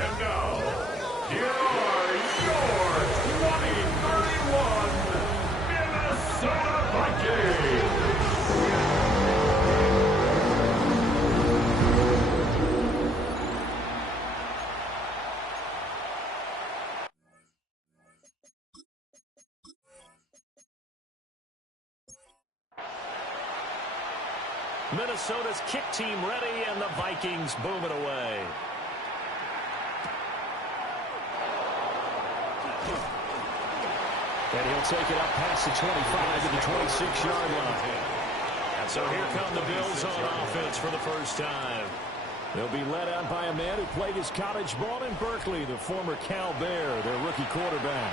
And now, here are your 2031 Minnesota Vikings. Minnesota's kick team ready, and the Vikings boom it away. And he'll take it up past the 25 to the 26-yard line. And so here come the Bills on offense for the first time. They'll be led out by a man who played his college ball in Berkeley, the former Cal Bear, their rookie quarterback.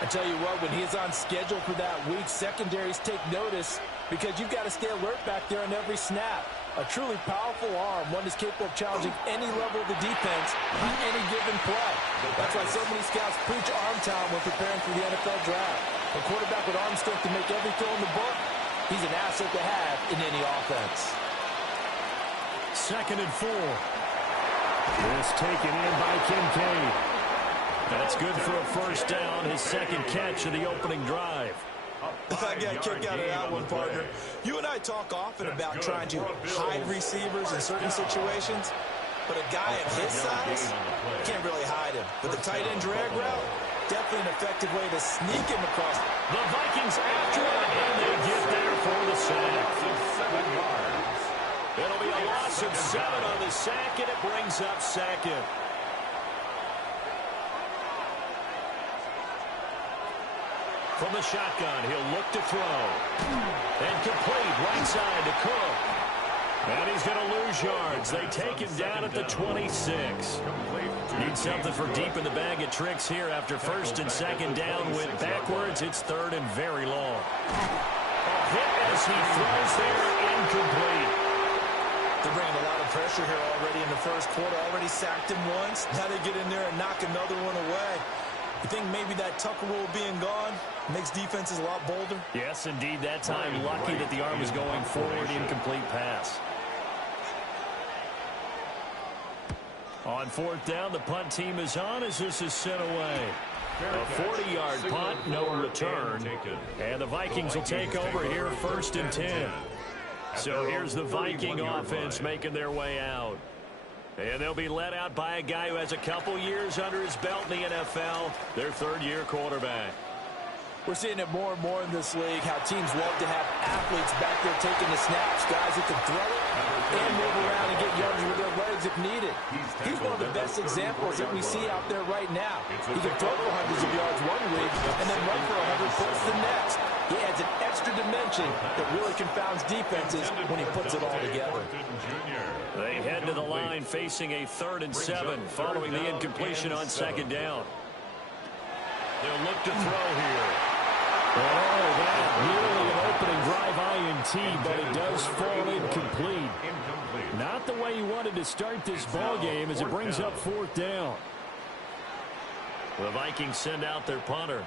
I tell you what, when he's on schedule for that week, secondaries take notice because you've got to stay alert back there on every snap. A truly powerful arm, one that's capable of challenging any level of the defense on any given play. That's why so many scouts preach arm talent when preparing for the NFL draft. A quarterback with arm strength to make every throw in the book, he's an asset to have in any offense. 2nd and 4. This taken in by Kinetik. That's good for a first down, his second catch of the opening drive. I got a kick out of that one, partner. You and I talk often about trying to hide receivers in certain situations, but a guy of his size can't really hide him. But the tight end drag route, definitely an effective way to sneak him across. The Vikings after it, and they get there for the sack. 7 yards. It'll be a loss of 7 on the sack, and it brings up 2nd. From the shotgun, he'll look to throw. And complete right side to Cook. And he's going to lose yards. They take him down at the 26. Need something for deep in the bag of tricks here after 1st and 2nd down. Went backwards. It's 3rd and very long. A hit as he throws there, incomplete. They're bringing a lot of pressure here already in the first quarter. Already sacked him once. Now they get in there and knock another one away. You think maybe that Tucker rule being gone makes defenses a lot bolder? Yes, indeed. That time, lucky that the arm was going forward. Incomplete pass. On 4th down, the punt team is on as this is sent away. A 40-yard punt, no return. And the Vikings will take over here 1st and 10. So here's the Viking offense making their way out. And they'll be led out by a guy who has a couple years under his belt in the NFL, their 3rd-year quarterback. We're seeing it more and more in this league, how teams love to have athletes back there taking the snaps, guys who can throw it and move around and get yards with their legs if needed. He's one of the best examples that we see out there right now. He can throw for hundreds of yards one week and then run for 100 plus the next. He adds an extra dimension that really confounds defenses when he puts it all together. They head to the line facing a 3rd and 7 following the incompletion on 2nd down. They'll look to throw here. Oh, that nearly an opening drive INT, but it does fall incomplete. Not the way you wanted to start this ball game as it brings up 4th down. The Vikings send out their punter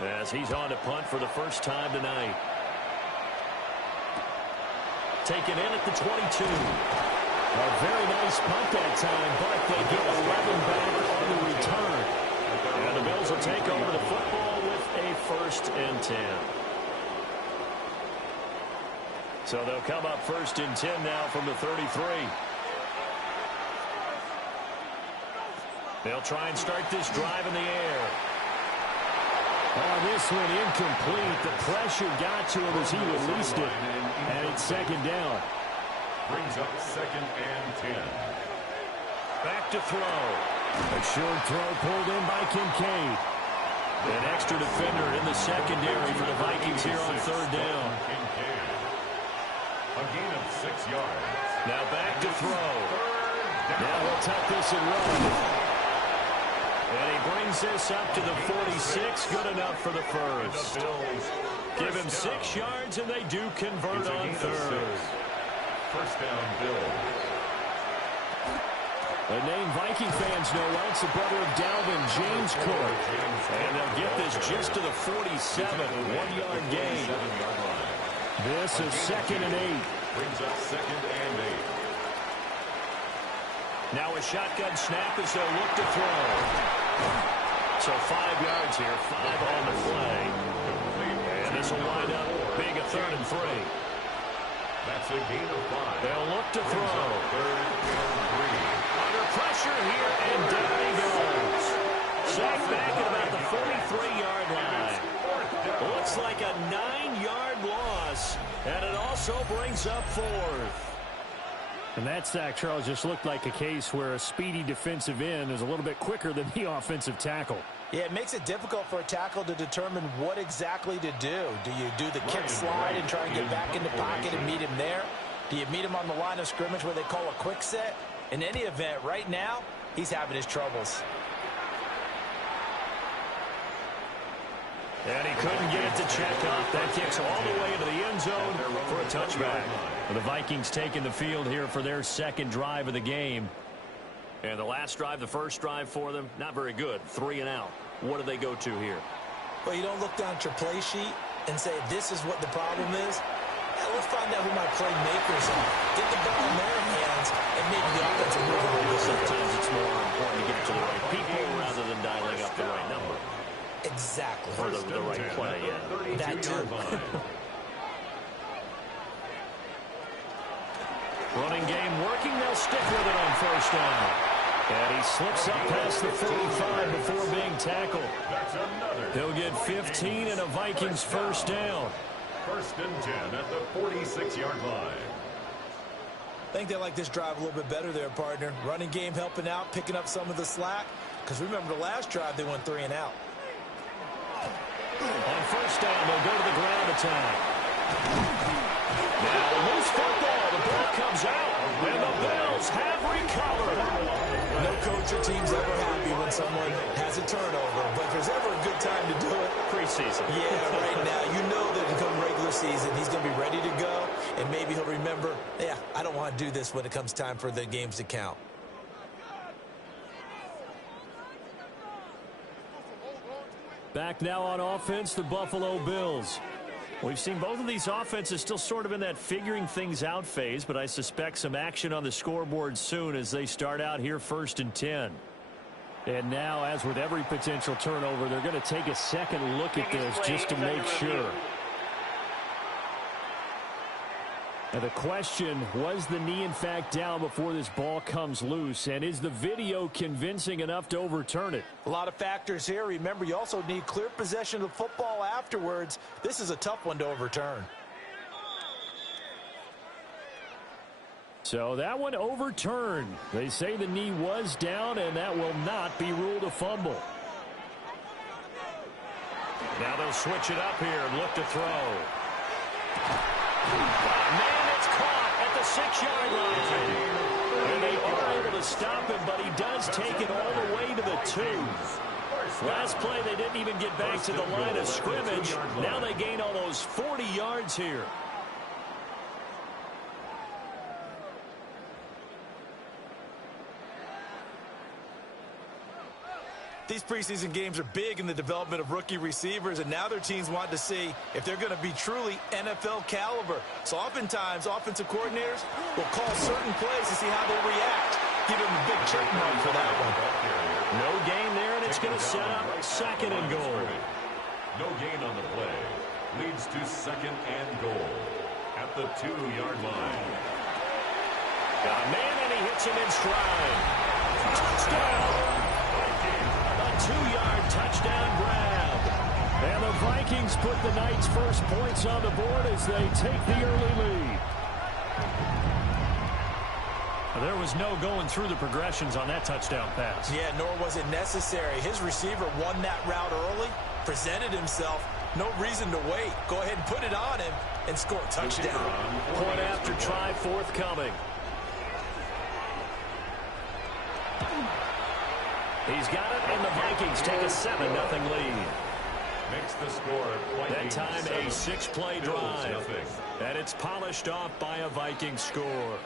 as he's on to punt for the first time tonight. Taken in at the 22. A very nice punt that time, but they get 11 back on the return. And the Bills will take over the football with a 1st and 10. So they'll come up 1st and 10 now from the 33. They'll try and start this drive in the air. Oh, this one incomplete. The pressure got to him as he released it. And it's 2nd down. Brings up 2nd and 10. Back to throw. A short throw pulled in by Kinetik. An extra defender in the secondary for the Vikings here on 3rd down. A gain of 6 yards. Now back to throw. Now he'll tuck this and run. And he brings this up to the 46. Good enough for the first. Give him 6 yards, and they do convert on 3rd. First down, Bills. A name Viking fans know well. It's the brother of Dalvin, James Cook. And they'll get this just to the 47. 1-yard gain. This is 2nd and 8. Brings up 2nd and 8. Now a shotgun snap as they'll look to throw. So 5 yards here, 5 on the play. And this will wind up being a 3rd and 3. That's a gain of 5. They'll look to throw. 3rd and 3. Under pressure here, and down he goes. Sacked back at about the 43-yard line. Looks like a 9-yard loss, and it also brings up 4th. And that sack, Charles, just looked like a case where a speedy defensive end is a little bit quicker than the offensive tackle. Yeah, it makes it difficult for a tackle to determine what exactly to do. Do you do the kick slide and try and get back in the pocket and meet him there? Do you meet him on the line of scrimmage where they call a quick set? In any event, right now, he's having his troubles. And he couldn't get it to check off. That kicks all the way into the end zone for a touchback. The Vikings taking the field here for their 2nd drive of the game. And the last drive, the first drive for them, not very good. 3 and out. What do they go to here? Well, you don't look down at your play sheet and say, this is what the problem is. Yeah, let's find out who my playmakers are. Get the ball in their hands, and maybe the offense will move a little bit. Sometimes it's more important to get it to the right people rather than dialing up the right number. Exactly. Or the right play, yeah. That too. Running game working. They'll stick with it on 1st down. And he slips up past the 45 before being tackled. He'll get 15 and a Vikings 1st down. 1st and 10 at the 46-yard line. I think they like this drive a little bit better there, partner. Running game helping out, picking up some of the slack. Because remember, the last drive, they went 3 and out. On 1st down, they'll go to the ground attack. Now, loose football. The ball comes out, and the Bills have recovered. No coach or team's ever happy when someone has a turnover, but if there's ever a good time to do it, Preseason. Yeah, right now, you know that come regular season, he's going to be ready to go, and maybe he'll remember, yeah, I don't want to do this when it comes time for the games to count. Back now on offense, the Buffalo Bills. We've seen both of these offenses still sort of in that figuring things out phase, but I suspect some action on the scoreboard soon as they start out here 1st and 10. And now, as with every potential turnover, they're going to take a second look at this just to make sure. Now the question, was the knee in fact down before this ball comes loose? And is the video convincing enough to overturn it? A lot of factors here. Remember, you also need clear possession of the football afterwards. This is a tough one to overturn. So that one overturned. They say the knee was down, and that will not be ruled a fumble. Now they'll switch it up here and look to throw. Man, it's caught at the 6-yard line. And they are able to stop him, but he does take it all the way to the 2. Last play, they didn't even get back to the line of scrimmage. Now they gain almost 40 yards here. These preseason games are big in the development of rookie receivers, and now their teams want to see if they're going to be truly NFL caliber. So oftentimes, offensive coordinators will call certain plays to see how they react. Give them a big check mark for that one. No gain there, and it's going to set up 2nd and goal. No gain on the play. Leads to 2nd and goal at the 2-yard line. Got a man, and he hits him in stride. Touchdown! 2-yard touchdown grab. And the Vikings put the Knights' first points on the board as they take the early lead. There was no going through the progressions on that touchdown pass. Yeah, nor was it necessary. His receiver won that route early, presented himself. No reason to wait. Go ahead and put it on him and score a touchdown. Point after try forthcoming. He's got it, and the Vikings take a 7-0 lead. Makes the score. That time a 6-play drive. And it's polished off by a Viking score.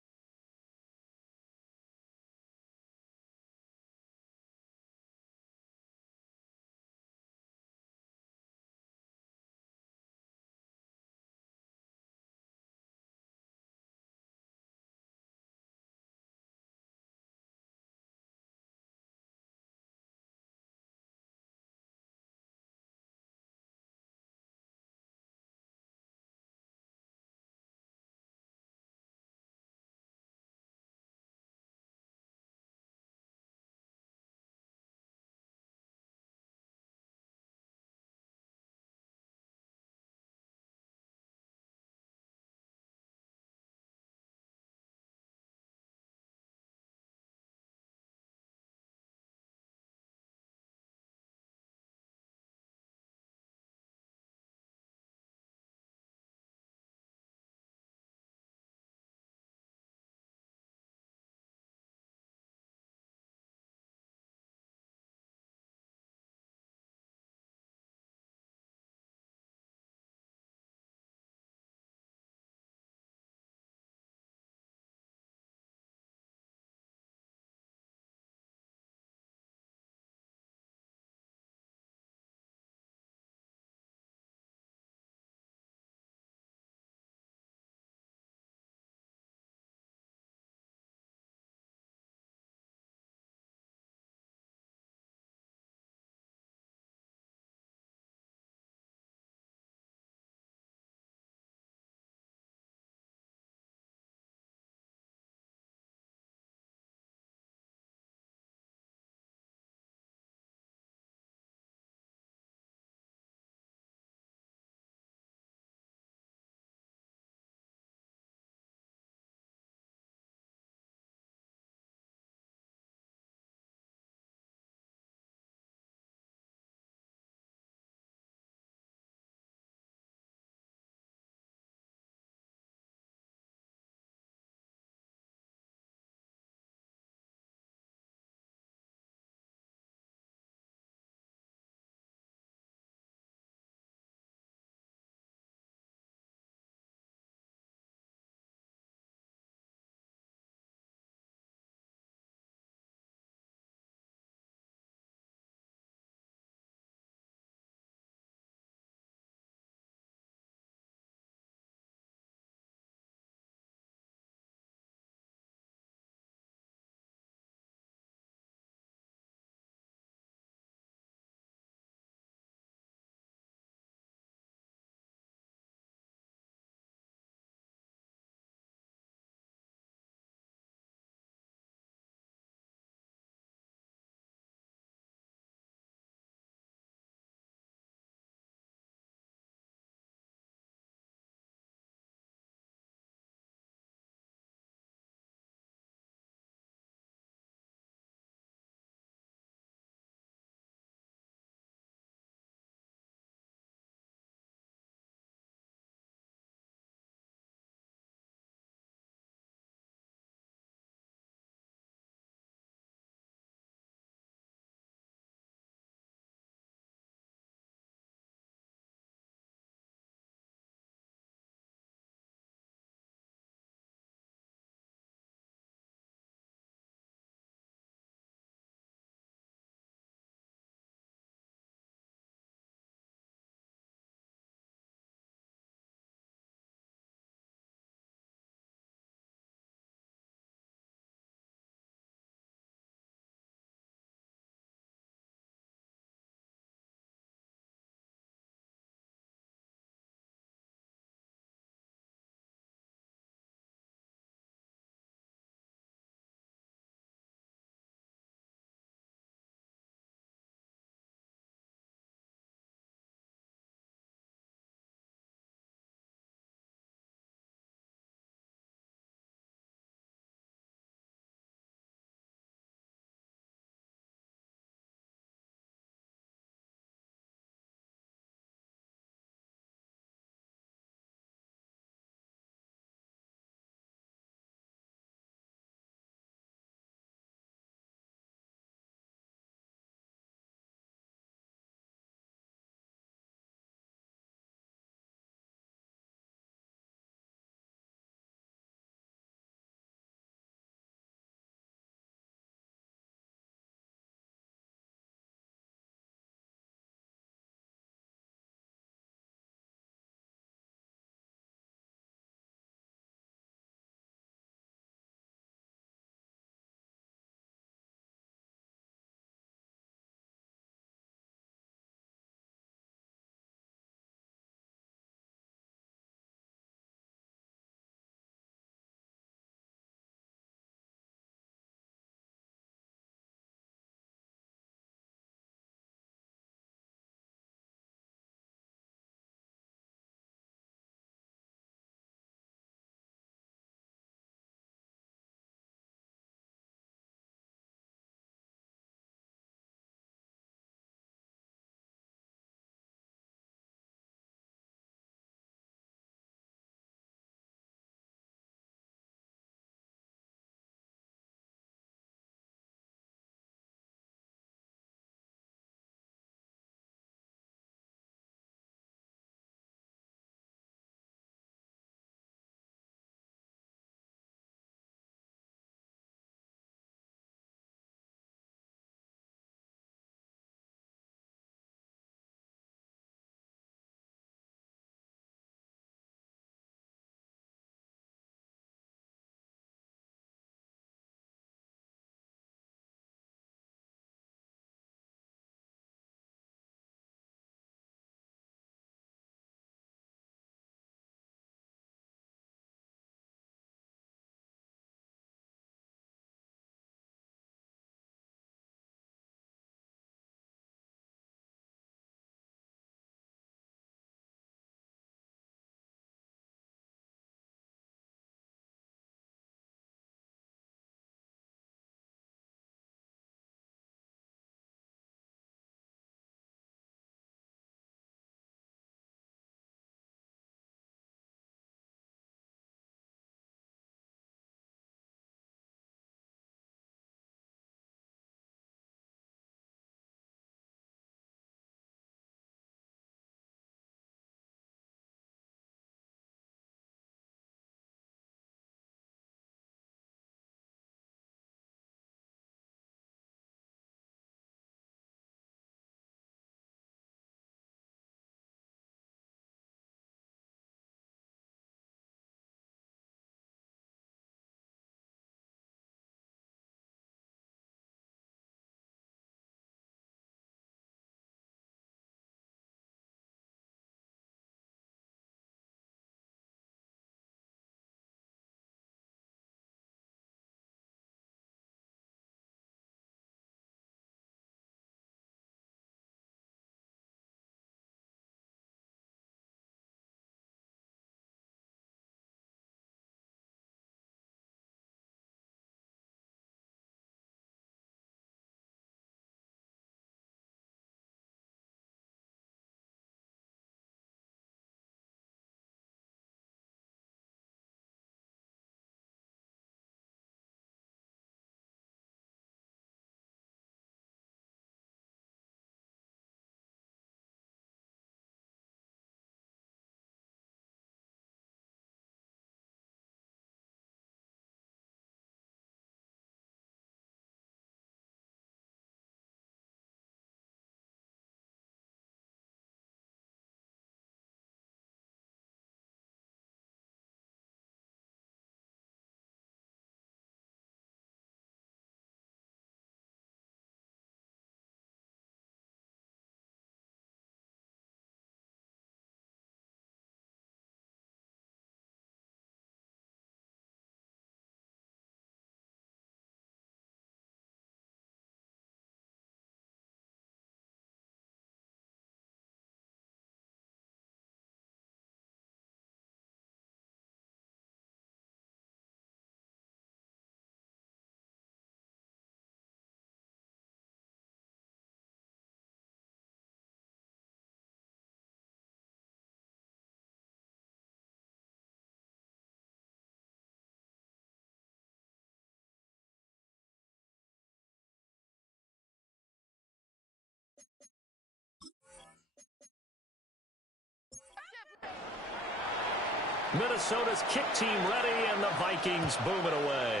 Minnesota's kick team ready, and the Vikings boom it away.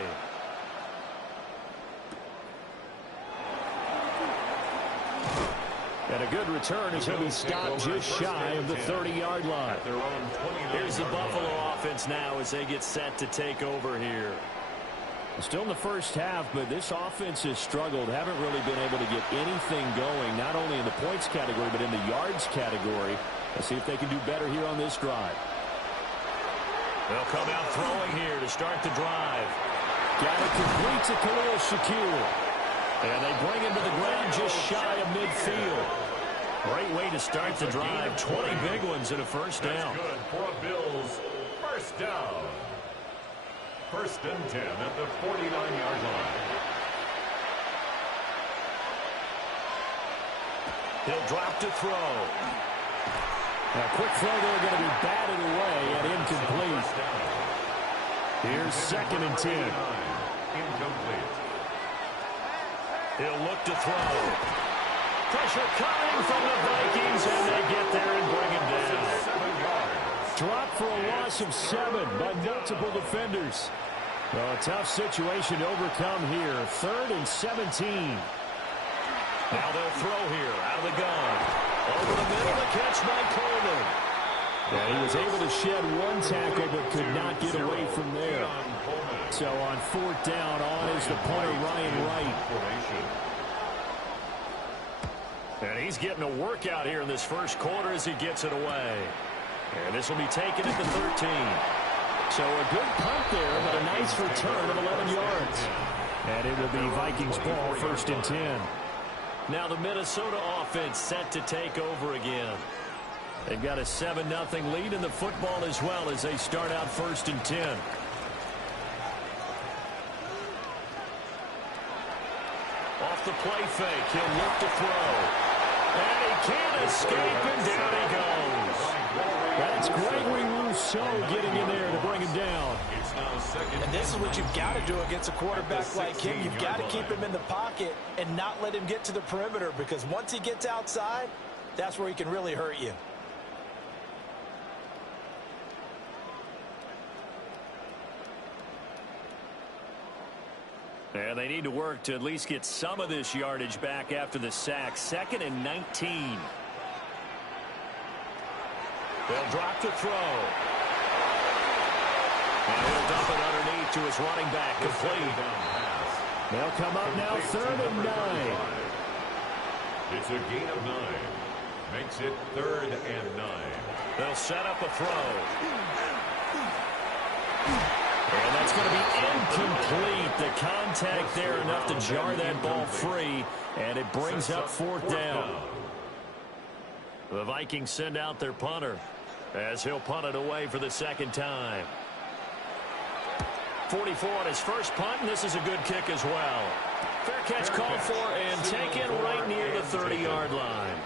And a good return as he'll be stopped just shy of the 30-yard line. Here's the Buffalo offense now as they get set to take over here. Still in the first half, but this offense has struggled. Haven't really been able to get anything going, not only in the points category, but in the yards category. Let's see if they can do better here on this drive. They'll come out throwing here to start the drive. Got it complete to Khalil Shakir. And they bring him to the ground just shy of midfield. Great way to start the drive. 20 big ones and a first down. That's good for a Bills first down. First and 10 at the 49-yard line. He'll drop to throw. A quick throw there going to be batted away and incomplete. Here's second and 10. Incomplete. He'll look to throw. Pressure coming from the Vikings, and they get there and bring him down. Dropped for a loss of 7 by multiple defenders. Well, a tough situation to overcome here. 3rd and 17. Now they'll throw here out of the gun. Over the middle, the catch by Coleman. Yeah, he was able to shed one tackle but could not get away from there. So on 4th down, on is the punter, Ryan Wright. And he's getting a workout here in this first quarter as he gets it away. And this will be taken at the 13. So a good punt there, but a nice return of 11 yards. And it will be Vikings ball, 1st and 10. Now the Minnesota offense set to take over again. They've got a 7-0 lead in the football as well as they start out 1st and 10. Off the play fake, he'll look to throw. And he can't escape, and down he goes. That's Gregory Rousseau getting in there to bring him down. And this is what you've got to do against a quarterback like him. You've got to keep him in the pocket and not let him get to the perimeter, because once he gets outside, that's where he can really hurt you. And they need to work to at least get some of this yardage back after the sack. 2nd and 19. They'll drop to throw. And he'll dump it underneath to his running back, complete. They'll come up now 3rd and 9. It's a gain of 9. Makes it 3rd and 9. They'll set up a throw. And that's going to be incomplete. The contact there enough to jar that ball free, and it brings up 4th down. The Vikings send out their punter as he'll punt it away for the 2nd time. 44 on his first punt, and this is a good kick as well. Fair catch called for and taken right near the 30-yard line.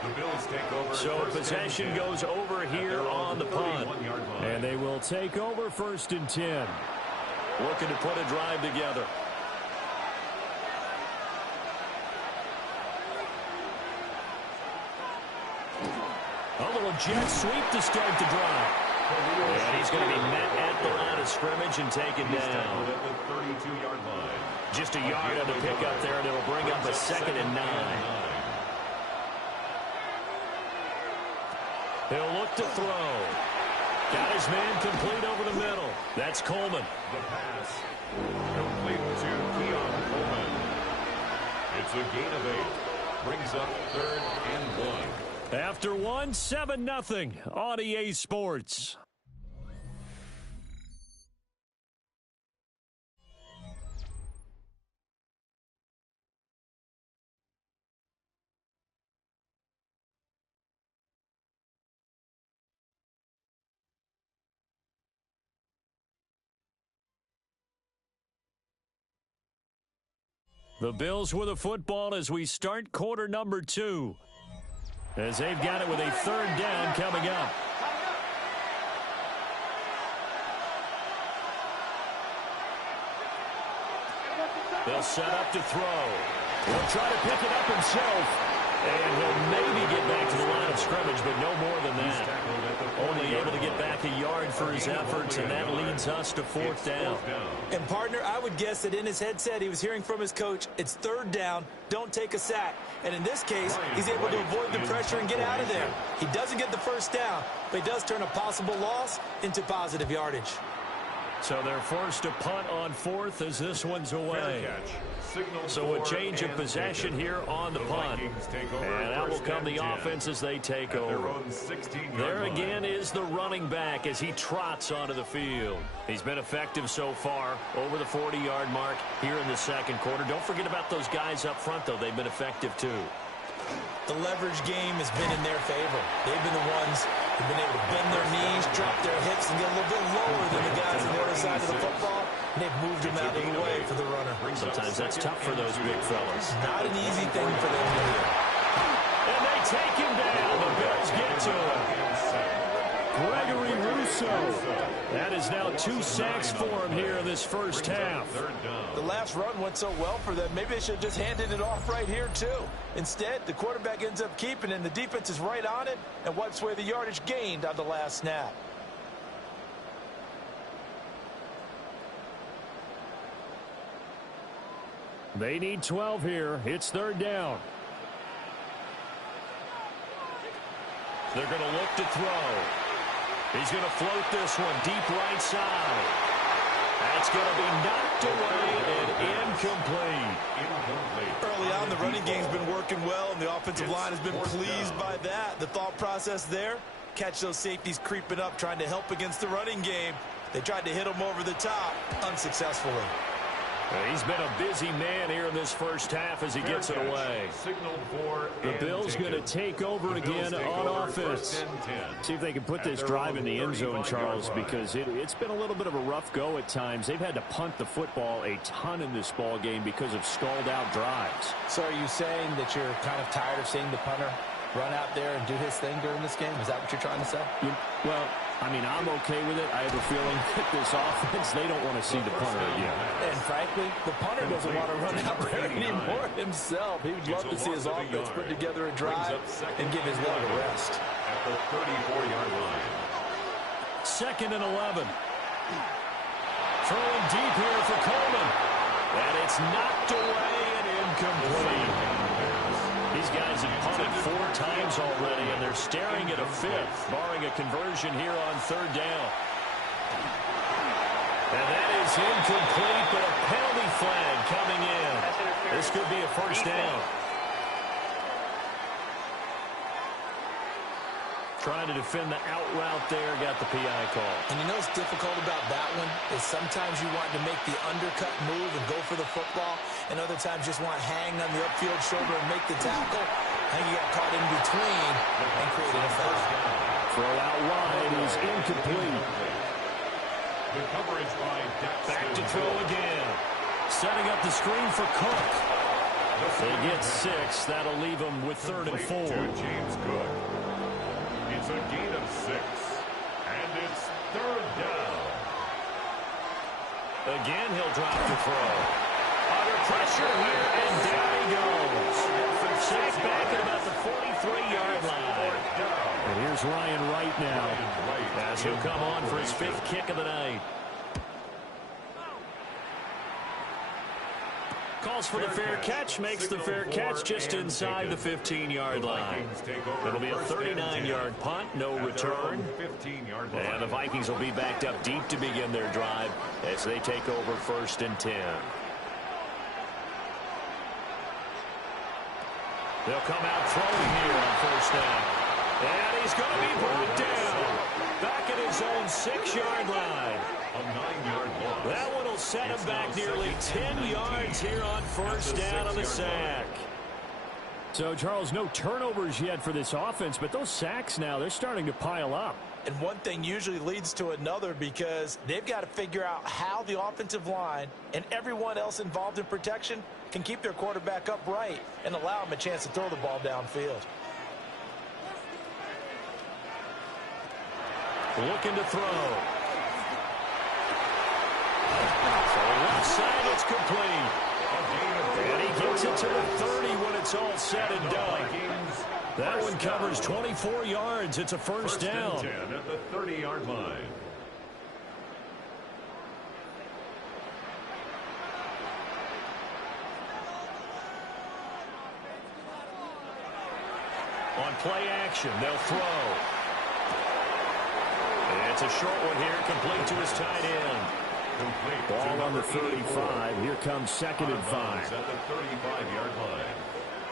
So possession goes over here on the punt. And they will take over 1st and 10. Looking to put a drive together. A little jet sweep to start the drive. And he's going to be met at the line of scrimmage and taken down. At the 32-yard line. Just a yard on the pickup there, and it'll bring up a 2nd and 9. He'll look to throw. Got his man complete over the middle. That's Coleman. The pass complete to Keon Coleman. It's a gain of 8. Brings up 3rd and 1. After 1, 7-0 on EA Sports. The Bills with a football as we start quarter number 2. As they've got it with a 3rd down coming up. They'll set up to throw. He'll try to pick it up himself. And he'll maybe get back to the line of scrimmage, but no more than that. Only able to get back a yard for his efforts, and that leads us to 4th down. And, partner, I would guess that in his headset he was hearing from his coach, it's 3rd down, don't take a sack. And in this case, he's able to avoid the pressure and get out of there. He doesn't get the 1st down, but he does turn a possible loss into positive yardage. So they're forced to punt on 4th as this one's away. So a change of possession here on the punt. And out will come the offense as they take over. There again is the running back as he trots onto the field. He's been effective so far over the 40-yard mark here in the 2nd quarter. Don't forget about those guys up front, though. They've been effective, too. The leverage game has been in their favor. They've been the ones who've been able to bend their knees, drop their hips, and get a little bit lower than the guys on the other side of the football. And they've moved them out of the way for the runner. Sometimes that's tough for those big fellas. Not an easy thing for them to do. And they take him down. The Bills get to him. Gregory Rousseau. That is now 2 sacks for him here in this 1st half. The last run went so well for them, maybe they should have just handed it off right here, too. Instead, the quarterback ends up keeping it, and the defense is right on it and wipes away the yardage gained on the last snap. They need 12 here. It's 3rd down. They're going to look to throw. He's going to float this one deep right side. That's going to be knocked away and incomplete. Early on, the running game's been working well, and the offensive line has been pleased by that. The thought process there, catch those safeties creeping up, trying to help against the running game. They tried to hit him over the top, unsuccessfully. He's been a busy man here in this 1st half as he gets it away. The Bills going to take over again on offense. See if they can put this drive in the end zone, Charles, because it's been a little bit of a rough go at times. They've had to punt the football a ton in this ball game because of stalled-out drives. So are you saying that you're kind of tired of seeing the punter run out there and do his thing during this game? Is that what you're trying to say? Well, I mean, I'm okay with it. I have a feeling that this offense, they don't want to see the punter again. And frankly, the punter doesn't want to run out there anymore himself. He would love to see his offense put together a drive and give his leg a rest. At the 34-yard line. 2nd and 11. Throwing deep here for Coleman. And it's knocked away and incomplete. These guys have punted 4 times already, and they're staring at a 5th, barring a conversion here on 3rd down. And that is incomplete, but a penalty flag coming in. This could be a 1st down. Trying to defend the out route there, got the PI call. And you know what's difficult about that one is sometimes you want to make the undercut move and go for the football, and other times just want to hang on the upfield shoulder and make the tackle. I think you got caught in between and created a foul. Throw out wide is incomplete. The coverage by Back to throw again. Setting up the screen for Cook. They get 6. That'll leave them with 3rd and 4. James Cook. It's a gain of 6. And it's 3rd down. Again, he'll drop to throw. Under pressure here, and down he goes. Sacked back at about the 43-yard line. And here's Ryan Wright now. As he'll come on for his 5th kick of the night. Calls for the fair catch, makes the fair catch just inside the 15-yard line. It'll be a 39-yard punt, no return. And the Vikings will be backed up deep to begin their drive as they take over 1st and 10. They'll come out throwing here on 1st down. And he's going to be brought down. Back at his own 6-yard line. A 9-yard loss. That one will set him back nearly 10 yards here on 1st down on the sack. So, Charles, no turnovers yet for this offense, but those sacks now, they're starting to pile up. And one thing usually leads to another because they've got to figure out how the offensive line and everyone else involved in protection can keep their quarterback upright and allow him a chance to throw the ball downfield. Looking to throw. So left side, it's complete. And he gets it to the 30 when it's it's all said and done. That one covers 24 yards. It's a first down. 10 at the 30-yard line. On play action, they'll throw. It's a short one here, complete to his tight end. Ball on the 35. Here comes second and 5. At the 35-yard line.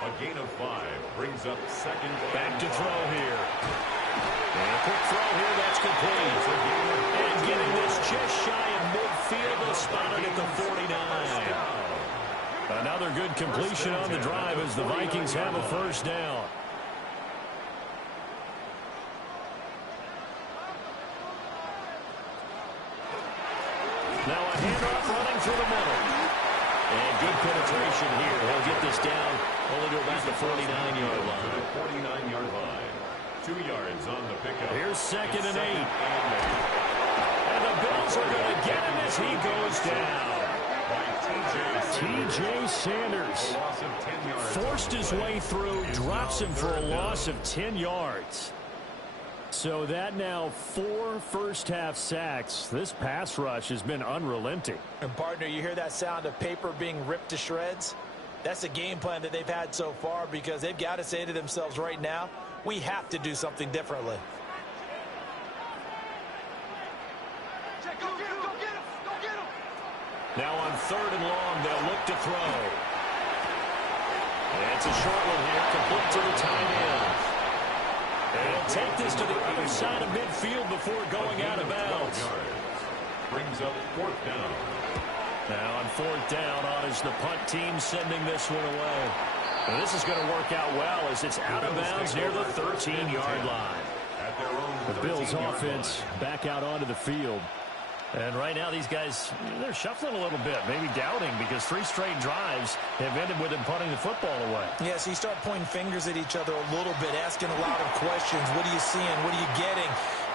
A gain of 5 brings up second. Back to throw here. And a quick throw here, that's complete. And getting this just shy of midfield, they'll spot it at the 49. Another good completion on the drive as the Vikings have a first down. Now a handoff running through the middle. And good penetration here. He'll get this down only to about the 49-yard line. 49-yard line. 2 yards on the pickup. Here's second and 8. And the Bills are going to get him as he goes down. T.J. Sanders forced his way through, drops him for a loss of 10 yards. So that now 4 first-half sacks. This pass rush has been unrelenting. And, partner, you hear that sound of paper being ripped to shreds? That's the game plan that they've had so far because they've got to say to themselves right now, we have to do something differently. Now on 3rd and long, they'll look to throw. And it's a short one here, complete to the tight end. And he'll take this to the other side of midfield before going out of bounds. Brings up 4th down. Now on 4th down, on is the punt team sending this one away. And this is going to work out well as it's out of bounds near the 13-yard line. The Bills offense back out onto the field. And right now these guys, they're shuffling a little bit, maybe doubting because 3 straight drives have ended with them punting the football away. Yeah, so you start pointing fingers at each other a little bit, asking a lot of questions. What are you seeing? What are you getting?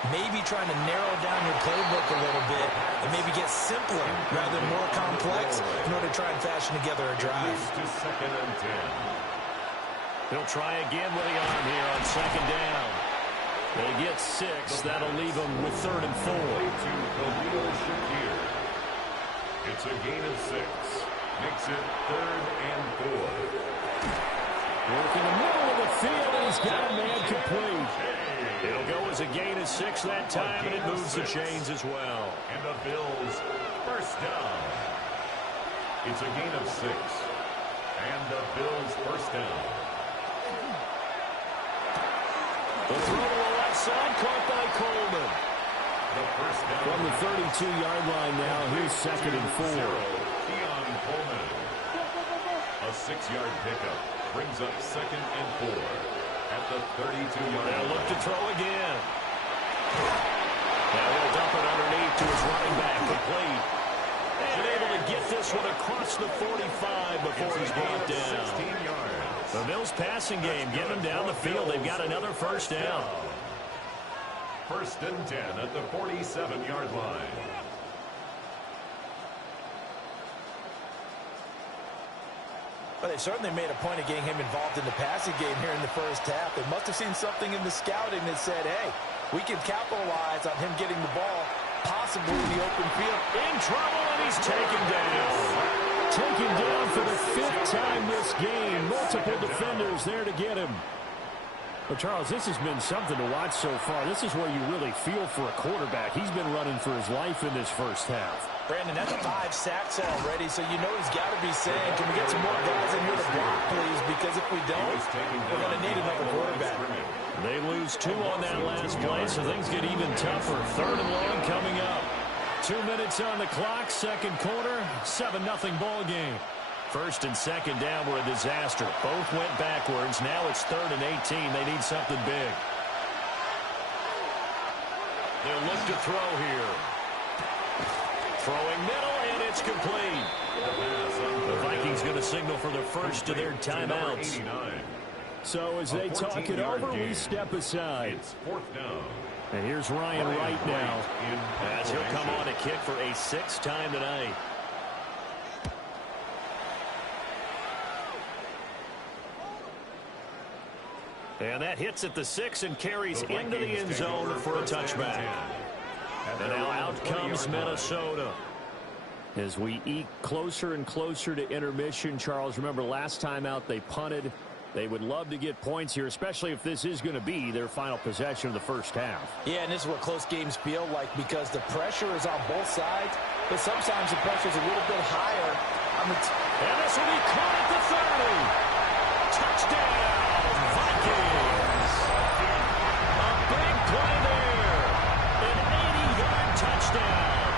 Maybe trying to narrow down your playbook a little bit and maybe get simpler rather than more complex in order to try and fashion together a drive. To 2nd and 10. He'll try again with the arm here on 2nd down. They get 6. That'll leave them with 3rd and 4. It's a gain of 6. Makes it 3rd and 4. Working the middle of the field, and he's got a man complete. It'll go as a gain of 6 that time, and it moves the chains as well. And the Bills first down. It's a gain of 6. And the Bills first down. The throw to the left side, caught by Coleman. From the 32-yard line now, here's 2nd and 4. A 6-yard pickup brings up 2nd and 4 at the 32-yard line. They'll look to throw again. Now he'll dump it underneath to his running back, complete. And able to get this one across the 45 before he's brought down. 16 yards. The Bills passing game, getting them down the field. They've got another first down. 1st and 10 at the 47-yard line. Well, they certainly made a point of getting him involved in the passing game here in the first half. They must have seen something in the scouting that said, hey, we can capitalize on him getting the ball possibly in the open field. In trouble, and he's taken down. Taken down for the 5th time this game. Multiple defenders there to get him. But, Charles, this has been something to watch so far. This is where you really feel for a quarterback. He's been running for his life in this first half. Brandon, that's 5 sacks already, so you know he's got to be saying, can we get some more guys in here to block, please? Because if we don't, we're going to need another quarterback. They lose 2 on that last play, so things get even tougher. 3rd and long coming up. 2 minutes on the clock, 2nd quarter, 7-0 ball game. 1st and 2nd down were a disaster. Both went backwards. Now it's 3rd and 18. They need something big. They'll look to throw here. Throwing middle, and it's complete. The Vikings going to signal for the first of their timeouts. So as they talk it over, we step aside. It's 4th down. And here's Ryan Wright now. As he'll come on to kick for a 6th time tonight. And that hits at the 6 and carries into the end zone for a touchback. And now out comes Minnesota. As we eke closer and closer to intermission, Charles, remember last time out they punted. They would love to get points here, especially if this is going to be their final possession of the first half. Yeah, and this is what close games feel like because the pressure is on both sides, but sometimes the pressure is a little bit higher. And this will be caught at the 30. Touchdown, Vikings. A big play there. An 80-yard touchdown.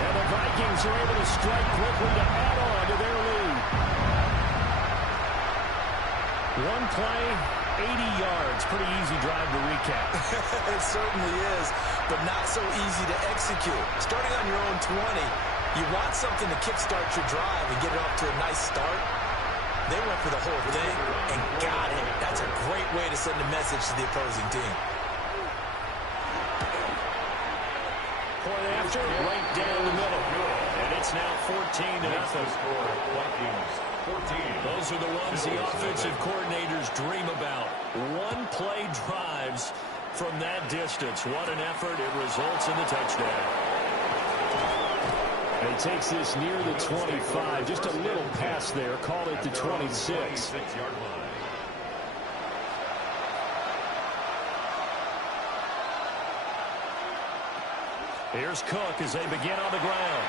And the Vikings are able to strike quickly to add on to their lead. One play, 80 yards. Pretty easy drive to recap. It certainly is, but not so easy to execute. Starting on your own 20, you want something to kickstart your drive and get it off to a nice start. They went for the whole thing and got it. That's a great way to send a message to the opposing team. Point after, right down the middle. And it's now 14-0. Vikings 14. Those are the ones the offensive coordinators dream about. One-play drives from that distance. What an effort. It results in the touchdown. And he takes this near the 25. Just a little pass there. Call it the 26. 26-yard line. Here's Cook as they begin on the ground.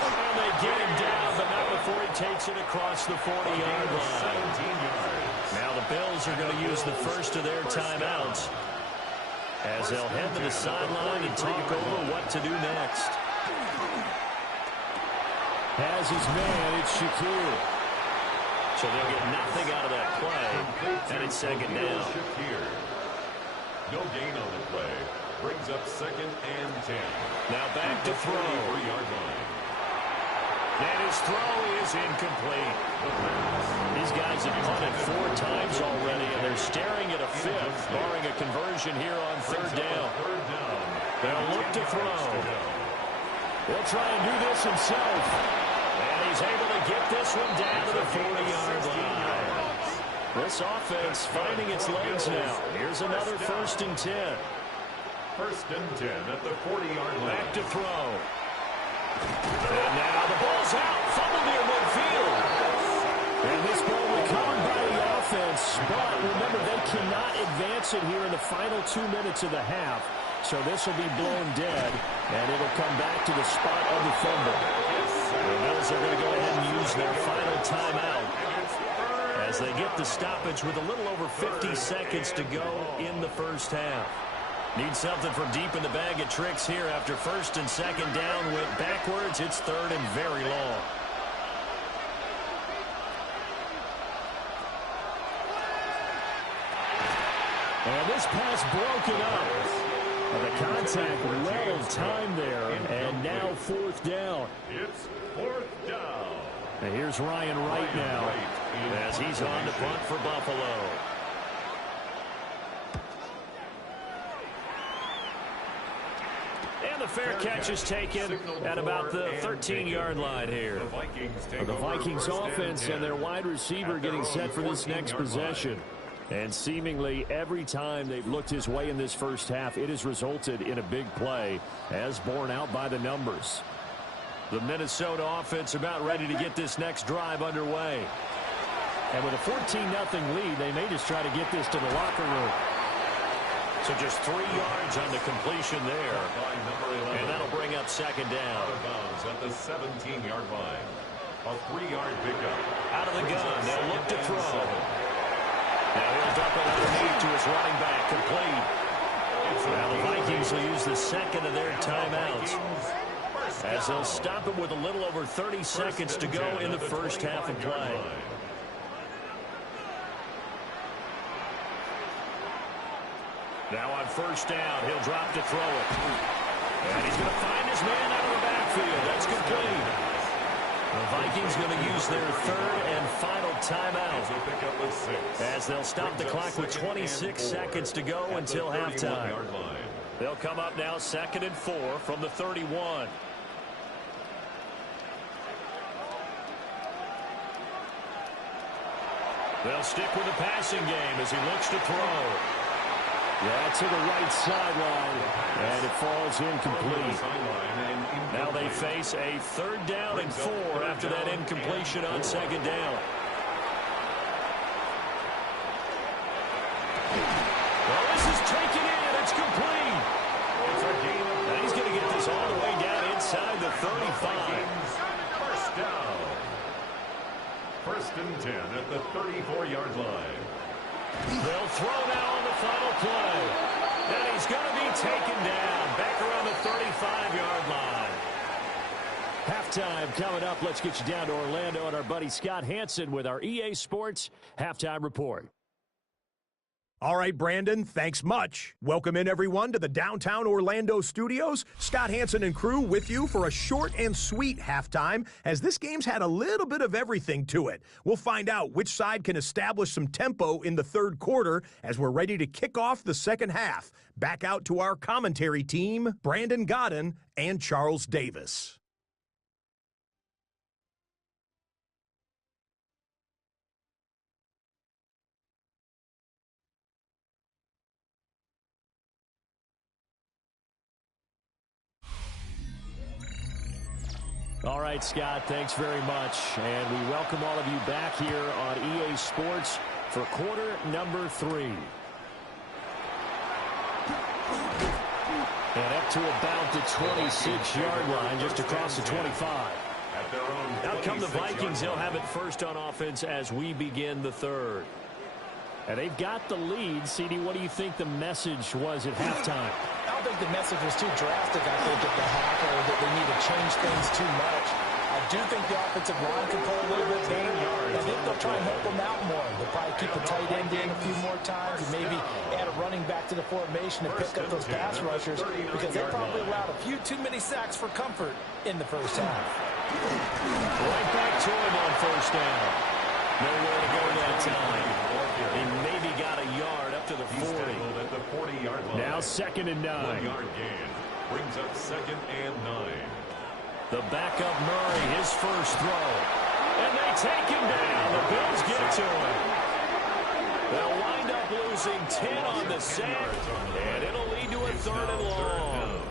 And they get him down, but not before he takes it across the 40-yard line. 17 yards. Now the Bills are going to use the first of their timeouts as they'll head to the sideline and talk over what to do next. Has his man, it's Shakir. So they'll get nothing out of that play, and it's second down. No gain on the play. Brings up second and 10. Now back to throw. 33-yard line. And his throw is incomplete. These guys have punted 4 times already, and they're staring at a 5th, barring a conversion here on third down. They'll look to throw. He'll try and do this himself. And he's able to get this one down to the 40-yard line. This offense finding its legs now. Here's another 1st and 10. 1st and 10 at the 40-yard line. Back to throw. And now the ball's out. Fumble near midfield. And this ball recovered by the offense. But remember, they cannot advance it here in the final 2 minutes of the half. So this will be blown dead, and it'll come back to the spot of the fumble. The Bills are going to go ahead and use their final timeout as they get the stoppage with a little over 50 seconds to go in the first half. Need something from deep in the bag of tricks here after 1st and 2nd down. Went backwards. It's 3rd and very long. And this pass broken up. And the contact well in time there. And now 4th down. It's 4th down. And here's Ryan Wright now as he's on to punt for Buffalo. And the fair catch is taken at about the 13-yard line here. The Vikings offense and their wide receiver getting set for this next possession. And seemingly every time they've looked his way in this first half, it has resulted in a big play, as borne out by the numbers. The Minnesota offense about ready to get this next drive underway. And with a 14-0 lead, they may just try to get this to the locker room. So just 3 yards on the completion there. And that'll bring up second down. Out of bounds at the 17-yard line. A 3-yard pickup. Out of the gun. They'll look to throw. Now he'll dump it underneath to his running back. Complete. Now the Vikings will use the second of their timeouts as they'll stop it with a little over 30 seconds to go in the first half of play. Now on 1st down, he'll drop to throw it. And he's going to find his man out of the backfield. That's complete. The Vikings going to use their 3rd and final timeout as they'll stop the clock with 26 seconds to go until halftime. They'll come up now 2nd and 4 from the 31. They'll stick with the passing game as he looks to throw. Yeah, to the right sideline, and it falls incomplete. Now they face a 3rd down and 4 after that incompletion on 2nd down. Well, this is taken in. It's complete. And he's going to get this all the way down inside the 35. First down. 1st and 10 at the 34-yard line. They'll throw now on the final play. And he's going to be taken down back around the 35-yard line. Halftime coming up. Let's get you down to Orlando and our buddy Scott Hansen with our EA Sports Halftime Report. All right, Brandon, thanks much. Welcome in, everyone, to the downtown Orlando studios. Scott Hansen and crew with you for a short and sweet halftime, as this game's had a little bit of everything to it. We'll find out which side can establish some tempo in the 3rd quarter as we're ready to kick off the 2nd half. Back out to our commentary team, Brandon Godden and Charles Davis. All right, Scott, thanks very much. And we welcome all of you back here on EA Sports for quarter number 3. And up to about the 26-yard line, just across the 25. Out come the Vikings. They'll have it first on offense as we begin the 3rd. And they've got the lead. CD, what do you think the message was at halftime? I don't think the message was too drastic, I think, at the half, or that they need to change things too much. I do think the offensive line can play a little bit better. I think they'll try and help them out more. They'll probably keep the tight end in a few more times and maybe add a running back to the formation and pick up those pass rushers, because they probably allowed a few too many sacks for comfort in the first half. Right back to him on 1st down. Nowhere to go that time. He maybe got a yard up to the 40. At the 40-yard line. Now 2nd and 9. 1-yard gain brings up 2nd and 9. The backup Murray, his first throw. And they take him down. The Bills get to him. They'll wind up losing 10 on the sack, and it'll lead to a 3rd and long.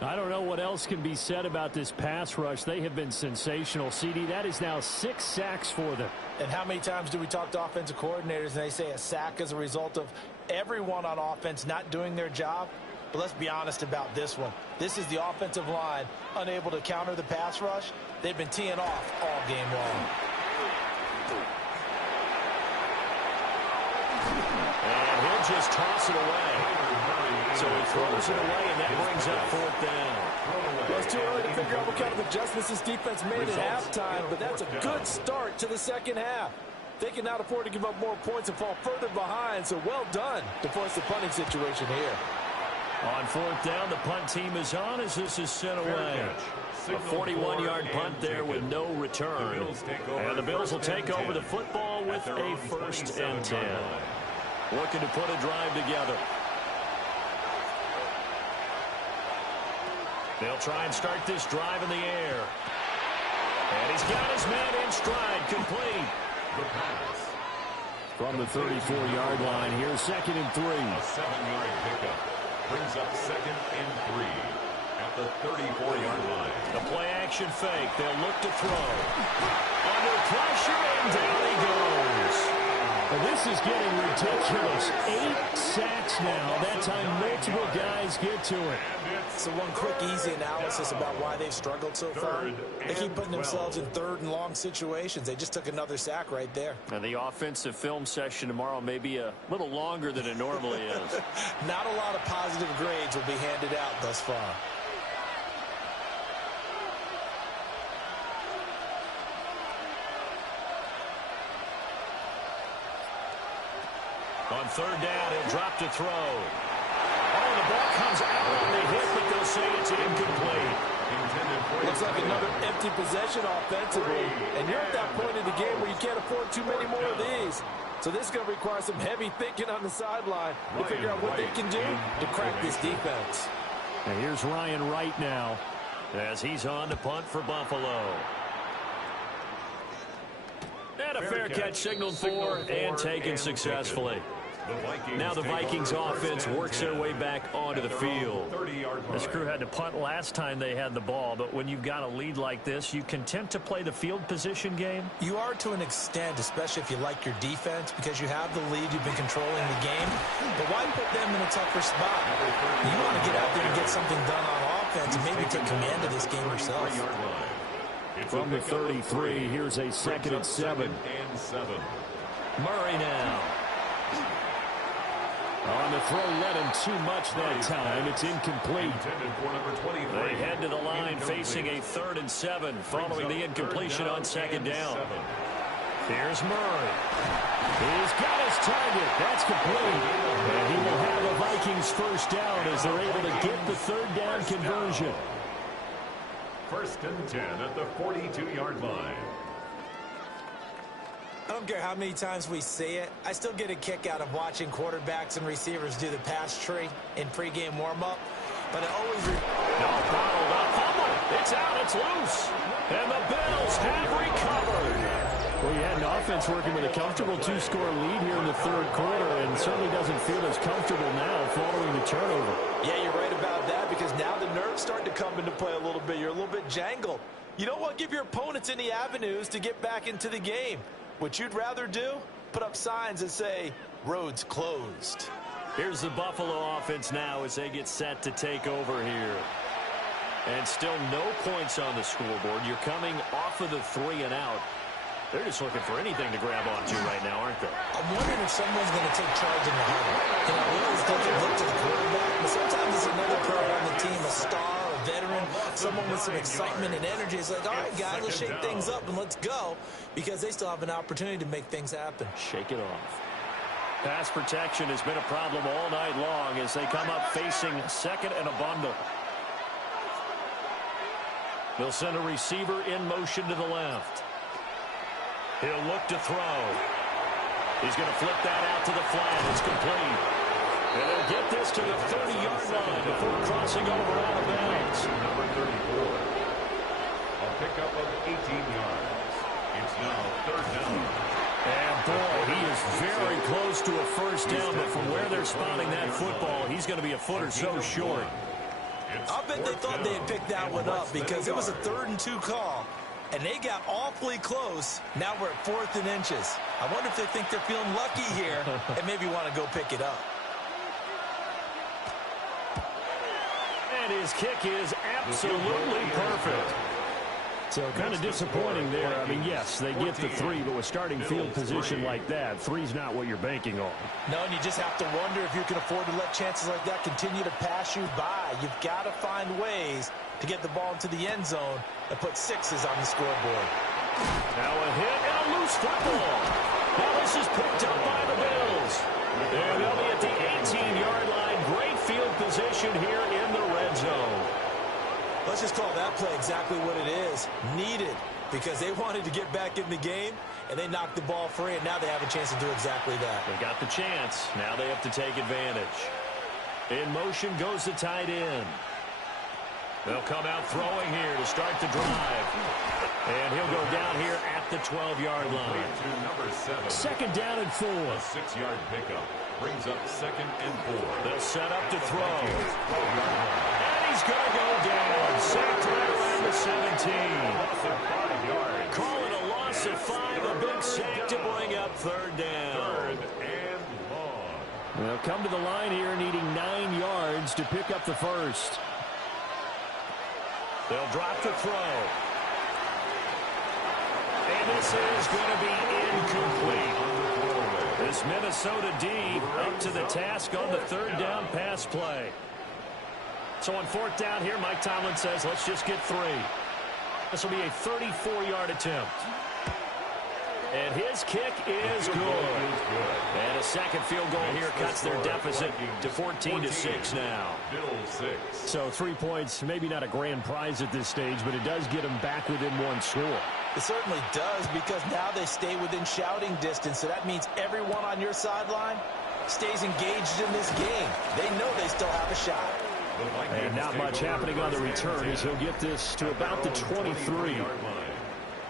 I don't know what else can be said about this pass rush. They have been sensational. CD, that is now 6 sacks for them. And how many times do we talk to offensive coordinators and they say a sack is a result of everyone on offense not doing their job? But let's be honest about this one. This is the offensive line unable to counter the pass rush. They've been teeing off all game long. And he'll just toss it away. So he throws it away, and that brings up 4th down. Well, it's too early to figure out what kind of adjustments this defense made at halftime, but that's a good start to the 2nd half. They can now afford to give up more points and fall further behind, so well done to force the punting situation here. On 4th down, the punt team is on as this is sent away. A 41-yard punt there with no return. And the Bills will take over the football with a 1st and 10. Looking to put a drive together. They'll try and start this drive in the air. And he's got his man in stride, complete. The pass. From the 34-yard line here, 2nd and 3. A 7-yard pickup brings up 2nd and 3 at the 34-yard line. The play action fake. They'll look to throw. Under pressure, and down he goes. And this is getting ridiculous. 8 sacks now. That time multiple guys get to it. So one quick, easy analysis about why they've struggled so far. They keep putting themselves in 3rd and long situations. They just took another sack right there. And the offensive film session tomorrow may be a little longer than it normally is. Not a lot of positive grades will be handed out thus far. On 3rd down, he'll drop to throw. Oh, the ball comes out on the hit, but they'll say it's incomplete. Looks like another empty possession offensively. And you're at that point in the game where you can't afford too many more of these. So this is going to require some heavy thinking on the sideline to figure out what they can do to crack this defense. And here's Ryan Wright now, as he's on to punt for Buffalo. And a fair catch signaled for and taken successfully. Now the Vikings offense works their way back onto the field. This crew had to punt last time they had the ball, but when you've got a lead like this, you content to play the field position game? You are to an extent, especially if you like your defense, because you have the lead, you've been controlling the game. But why put them in a tougher spot? You want to get out there and get something done on offense and maybe take command of this game yourself. From the 33, here's a 2nd and 7. Murray now. On the throw, led him too much that time. It's incomplete. They head to the line facing a 3rd and 7 following the incompletion on 2nd down. Here's Murray. He's got his target. That's complete. And he will have the Vikings first down as they're able to get the 3rd down conversion. 1st and 10 at the 42-yard line. I don't care how many times we see it. I still get a kick out of watching quarterbacks and receivers do the pass tree in pregame warm-up. But it always... Bottled up. Fumble. It's out. It's loose. And the Bills have recovered. Well, you had an offense working with a comfortable 2-score lead here in the 3rd quarter and certainly doesn't feel as comfortable now following the turnover. Yeah, you're right about that because now the nerves starting to come into play a little bit. You're a little bit jangled. You don't want to give your opponents any avenues to get back into the game. What you'd rather do? Put up signs that say, roads closed. Here's the Buffalo offense now as they get set to take over here. And still no points on the scoreboard. You're coming off of the 3 and out. They're just looking for anything to grab onto right now, aren't they? I'm wondering if someone's going to take charge in the huddle. You know, we always look to the quarterback, but sometimes it's another player on the team, a star, a veteran, someone with some excitement and energy. It's like, all right, guys, let's shake things up and let's go, because they still have an opportunity to make things happen. Shake it off. Pass protection has been a problem all night long as they come up facing 2nd and a bundle. They'll send a receiver in motion to the left. He'll look to throw. He's going to flip that out to the flat. It's complete. And they'll get this to the 30-yard line before crossing over out of bounds. Number 34. A pickup of 18 yards. It's now 3rd down. And boy, he is very close to a first down, but from where they're spotting that football, he's going to be a foot or so short. I bet they thought they had picked that one up because it was a 3rd and 2 call. And they got awfully close. Now we're at 4th and inches. I wonder if they think they're feeling lucky here and maybe want to go pick it up. And his kick is absolutely perfect. So kind of disappointing there. I mean, yes, they get the 3, but with starting field position like that, 3's not what you're banking on. No, and you just have to wonder if you can afford to let chances like that continue to pass you by. You've got to find ways to get the ball into the end zone and put 6s on the scoreboard. Now a hit and a loose football. Now this is picked up by the Bills. And they'll be at the 18-yard line. Great field position here in the red zone. Let's just call that play exactly what it is. Needed, because they wanted to get back in the game, and they knocked the ball free, and now they have a chance to do exactly that. They got the chance. Now they have to take advantage. In motion goes the tight end. They'll come out throwing here to start the drive. And he'll go down here at the 12-yard line. Number 7. 2nd down and 4. A 6-yard pickup brings up 2nd and 4. They'll set up to throw. And he's going to go down. Sacked right around the 17. Calling a loss of 5. A big sack to bring up 3rd down. 3rd and long. They'll come to the line here needing 9 yards to pick up the first. They'll drop the throw. And this is going to be incomplete. This Minnesota D up to the task on the 3rd down pass play. So on 4th down here, Mike Tomlin says, let's just get 3. This will be a 34-yard attempt. And his kick is good. And a second field goal here cuts their deficit to 14-6 now. So 3 points, maybe not a grand prize at this stage, but it does get them back within 1 score. It certainly does, because now they stay within shouting distance, so that means everyone on your sideline stays engaged in this game. They know they still have a shot. And not much happening on the return as he'll get this to about the 23.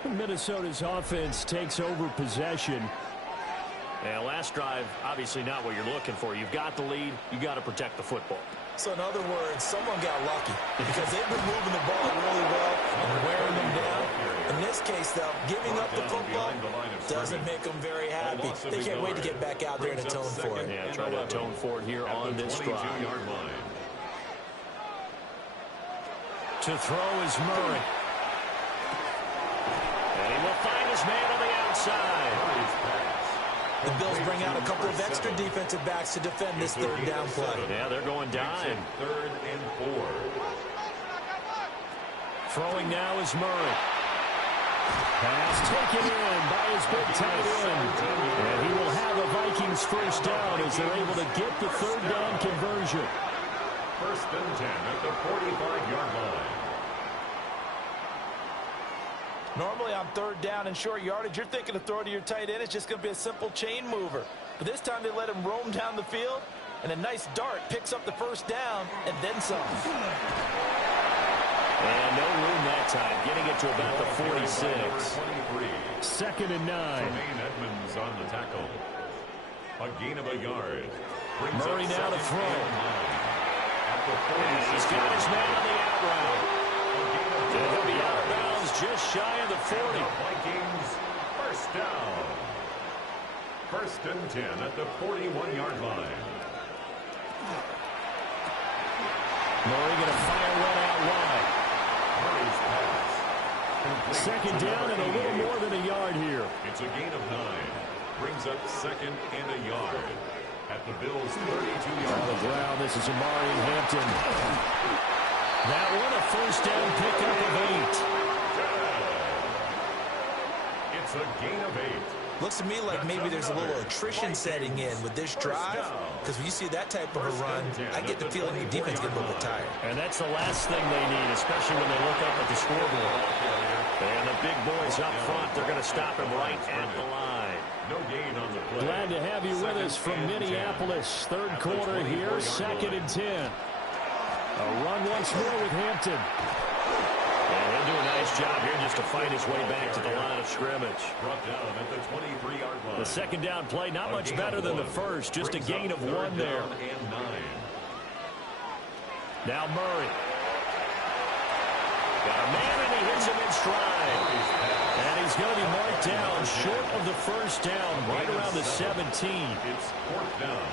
Minnesota's offense takes over possession. And last drive, obviously not what you're looking for. You've got the lead. You got to protect the football. So in other words, someone got lucky because they've been moving the ball really well and wearing them down. In this case, though, giving up the football doesn't make them very happy. They can't wait to get back out there and atone for it. Yeah, try to atone for it here on this drive. To throw is Murray. And he will find his man on the outside. The Bills bring out a couple of extra defensive backs to defend this third down play. Yeah, they're going dime. 3rd and 4. Throwing now is Murray. Pass taken in by his big tight end. And he will have a Vikings first down as they're able to get the third down conversion. 1st and 10 at the 45-yard line. Normally on third down and short yardage, you're thinking to throw to your tight end. It's just going to be a simple chain mover. But this time they let him roam down the field, and a nice dart picks up the first down and then some. And no room that time, getting it to about the 46. 2nd and 9. Tremaine Edmonds on the tackle. A gain of a yard. Murray now to throw. He's got his man on the out route. And he'll be out of bounds just shy of the 40. Vikings first down. 1st and 10 at the 41-yard line. Murray going to fire one out wide. Murray's pass. 2nd down and a little more than a yard here. It's a gain of 9. Brings up 2nd and a yard. At the Bills' 32-yard On the ground, this is Amari and Hampton. That one a first down pickup of 8. It's a gain of 8. Looks to me like maybe there's a little attrition setting in with this drive, because when you see that type of a run, I get the feeling your defense gets a little bit tired. And that's the last thing they need, especially when they look up at the scoreboard. And the big boys up front, they're going to stop him right at the line. No gain on the play. Glad to have you with us from Minneapolis. 3rd quarter here, 2nd and 10. A run once more with Hampton. And he'll do a nice job here just to fight his way back to the line of scrimmage. Brought down at the 23-yard line. The 2nd down play, not much better than the first, just a gain of 1 there. And 9. Now Murray. Got a man, and he hits him in stride. And he's going to be marked down short of the first down, right around the 17. It's 4th down.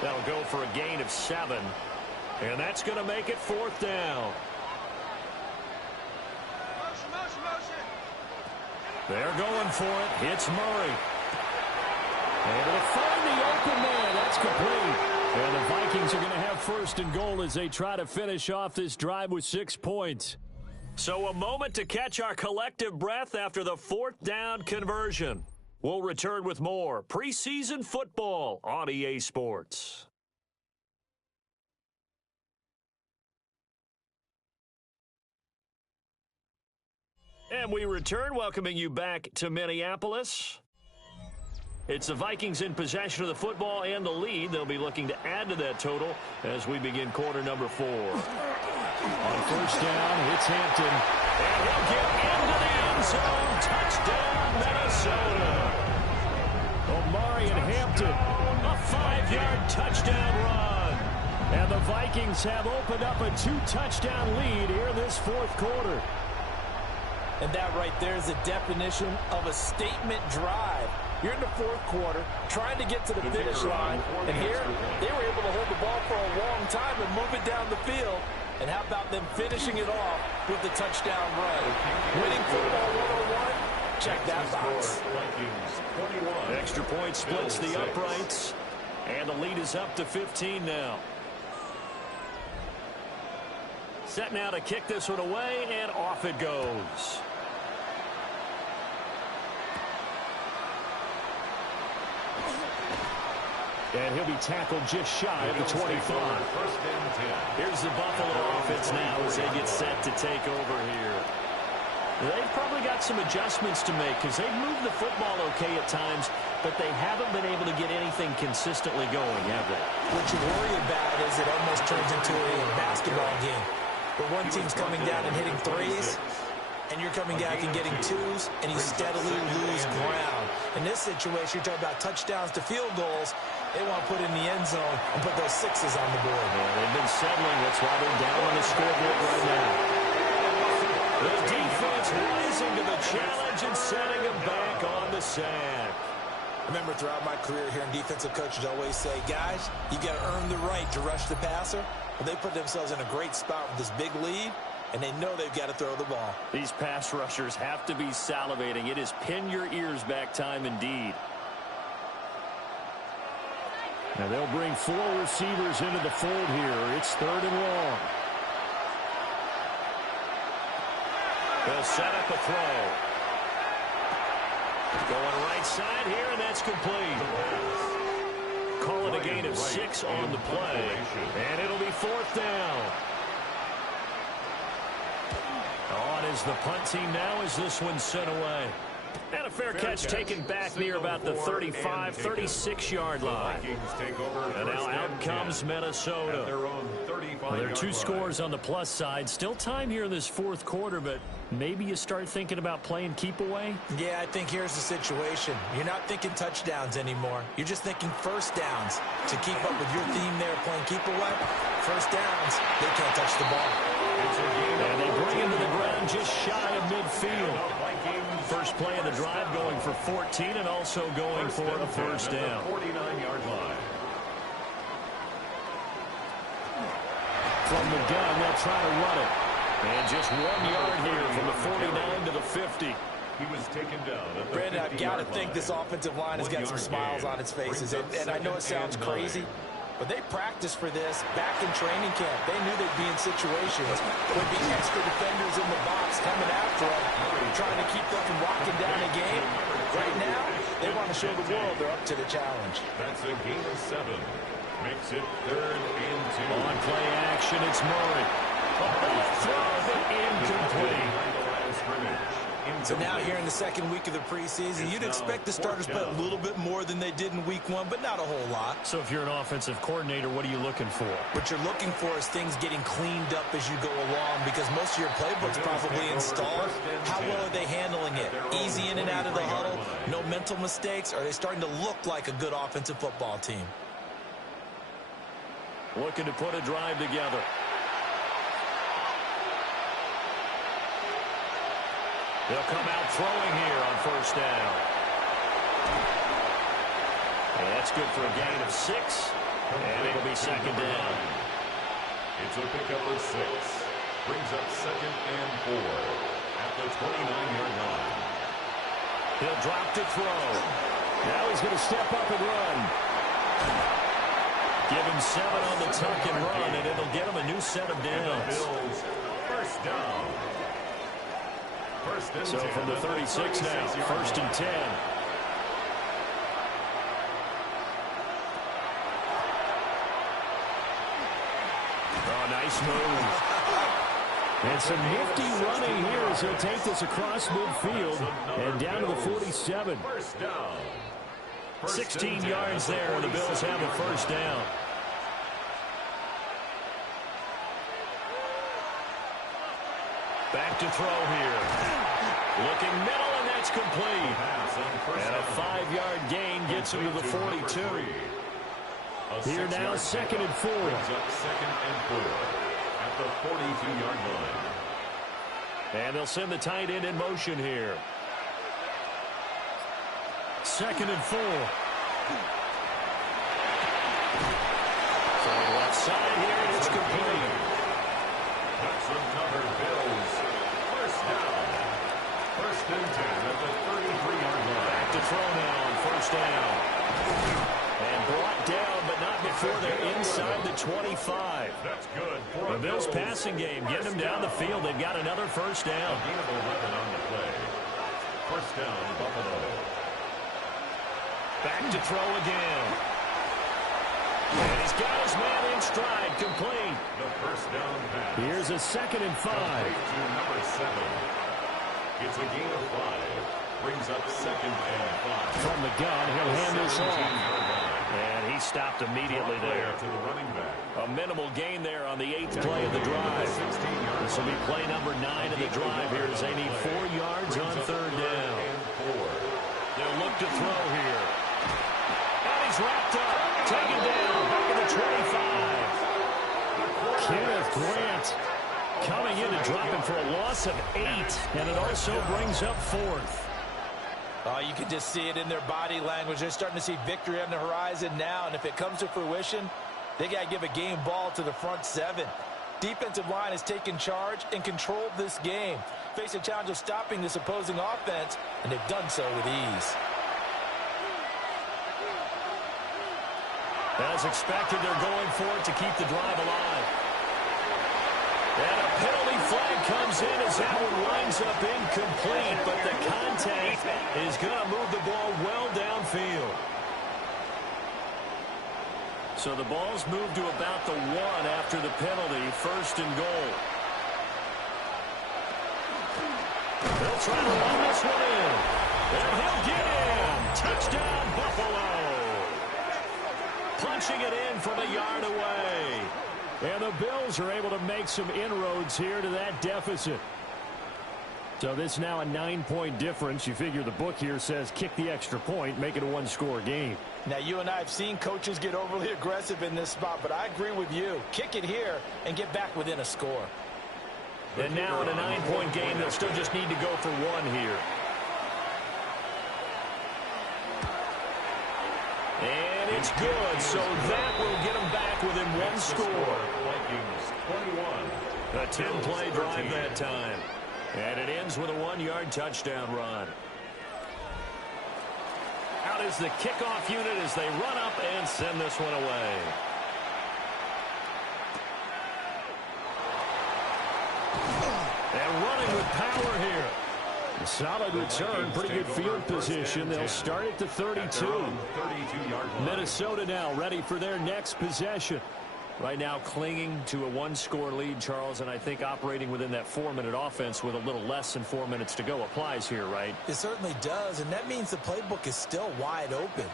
That'll go for a gain of 7. And that's going to make it 4th down. They're going for it. It's Murray. Able to find the open man. That's complete. And the Vikings are going to have 1st and goal as they try to finish off this drive with 6 points. So a moment to catch our collective breath after the 4th down conversion. We'll return with more preseason football on EA Sports. And we return, welcoming you back to Minneapolis. It's the Vikings in possession of the football and the lead. They'll be looking to add to that total as we begin quarter number 4. On 1st down, it's Hampton. And he'll get into the end zone. Touchdown, Minnesota. Omari and Hampton. A 5-yard touchdown run. And the Vikings have opened up a 2-touchdown lead here in this 4th quarter. And that right there is the definition of a statement drive. You're in the 4th quarter, trying to get to the finish line, and here they were able to hold the ball for a long time and move it down the field. And how about them finishing it off with the touchdown run? Winning football 101, check that box. Extra point splits the uprights, and the lead is up to 15 now. Set now to kick this one away, and off it goes. And he'll be tackled just shy of the 25. Here's the Buffalo offense now as they get set to take over here. They've probably got some adjustments to make because they've moved the football okay at times, but they haven't been able to get anything consistently going, have they? What you worry about is it almost turns into a basketball game where one team's coming down and hitting threes, and you're coming back and getting twos, and you steadily lose ground. In this situation, you're talking about touchdowns to field goals. They want to put in the end zone and put those sixes on the board. Yeah, they've been settling. That's why they're down on the scoreboard right now. The defense rising to the challenge and setting them back on the sack. Remember, throughout my career here in defensive coaches always say, guys, you got to earn the right to rush the passer. Well, they put themselves in a great spot with this big lead, and they know they've got to throw the ball. These pass rushers have to be salivating. It is pin your ears back time indeed. Now they'll bring 4 receivers into the fold here. It's 3rd and long. They'll set up a throw. Going right side here, and that's complete. Call it a gain of 6 on the play, and it'll be 4th down. On is the punt team now as this one's sent away. And a fair catch taken back near about the 35, 36-yard line. And now out comes Minnesota. Well, there are 2 scores on the plus side. Still time here in this 4th quarter, but maybe you start thinking about playing keep away? Yeah, I think here's the situation. You're not thinking touchdowns anymore. You're just thinking first downs. To keep up with your theme there playing keep away, first downs, they can't touch the ball. And they bring him to the ground just shy of midfield. First play of the drive going for 14 and also going for a first down. 49-yard line. From the gun, they'll try to run it. And just 1 yard here from the 49 to the 50. He was taken down at the Brandon, I've got to think this offensive line has got some smiles on its faces. And I know it sounds crazy, but they practiced for this back in training camp. They knew they'd be in situations. There'd be extra defenders in the box coming after them, trying to keep them from locking down a game. Right now, they want to show the world they're up to the challenge. That's a gain of 7. Makes it 3rd and 2. On play action, it's Murray. Throw, but incomplete. So now here in the 2nd week of the preseason, you'd expect the starters to play a little bit more than they did in week 1, but not a whole lot. So if you're an offensive coordinator, what are you looking for? What you're looking for is things getting cleaned up as you go along, because most of your playbook's probably installed. How well are they handling it? Easy in and out of the huddle? No mental mistakes? Are they starting to look like a good offensive football team? Looking to put a drive together. They'll come out throwing here on first down. And that's good for a gain of 6. And it'll be 2nd down. It's a pickup of 6. Brings up 2nd and 4 at the 29-yard line. He'll drop to throw. Now he's going to step up and run. Give him 7 on the tuck and run, and it'll get him a new set of downs. First down. So from the 36 now, 1st and 10. Oh, nice move. And some nifty running here as he'll take this across midfield and down to the 47. First down. 16 yards there, and the Bills have a first down. Back to throw here. Looking middle, and that's complete. And a 5-yard gain gets him to the 42. Here now, 2nd and 4. Brings up 2nd and 4 at the 42-yard line. And they'll send the tight end in motion here. 2nd and 4. From the left side here, and it's complete. That's another Bills. First down. 1st and 10 at the 33-yard line. Back to throw now on first down. And brought down, but not before they're inside the 25. That's good. The Bills passing game, getting them down the field. They've got another first down. A gain of 11 on the play. First down, Buffalo. Back to throw again. And he's got his man in stride, complete. The first down pass. Here's a 2nd and 5. To number 7. It's a gain of 5. Brings up 2nd and 5. From the gun, he'll hand this off. And he stopped immediately there. To the running back. A minimal gain there on the 8th play of the drive. This will be play number 9 of the drive here as they need 4 yards on 3rd down. They'll look to throw here. And he's wrapped up. Taken down. Back at the 25. Kenneth Grant coming in to drop him for a loss of 8. And it also brings up 4th. You can just see it in their body language. They're starting to see victory on the horizon now. And if it comes to fruition, they got to give a game ball to the front 7. Defensive line has taken charge and controlled this game. Face a challenge of stopping this opposing offense, and they've done so with ease. As expected, they're going for it to keep the drive alive. And a penalty flag comes in as that one winds up incomplete, but the contact is going to move the ball well downfield. So the ball's moved to about the 1 after the penalty, 1st and goal. They'll try to run this one in. And he'll get in. Touchdown, Buffalo. Punching it in from a yard away. And the Bills are able to make some inroads here to that deficit. So this now a 9-point difference. You figure the book here says kick the extra point, make it a 1-score game. Now, you and I have seen coaches get overly aggressive in this spot, but I agree with you. Kick it here and get back within a score. And now in a 9-point game, they'll still just need to go for 1 here. And it's good, so that will get them back within 1 score. A 10-play drive that time. And it ends with a 1-yard touchdown run. Out is the kickoff unit as they run up and send this one away. And running with power here. Solid return, pretty good field position. They'll start at the 32. Minnesota now ready for their next possession. Right now clinging to a 1-score lead, Charles, and I think operating within that 4-minute offense with a little less than 4 minutes to go applies here, right? It certainly does, and that means the playbook is still wide open.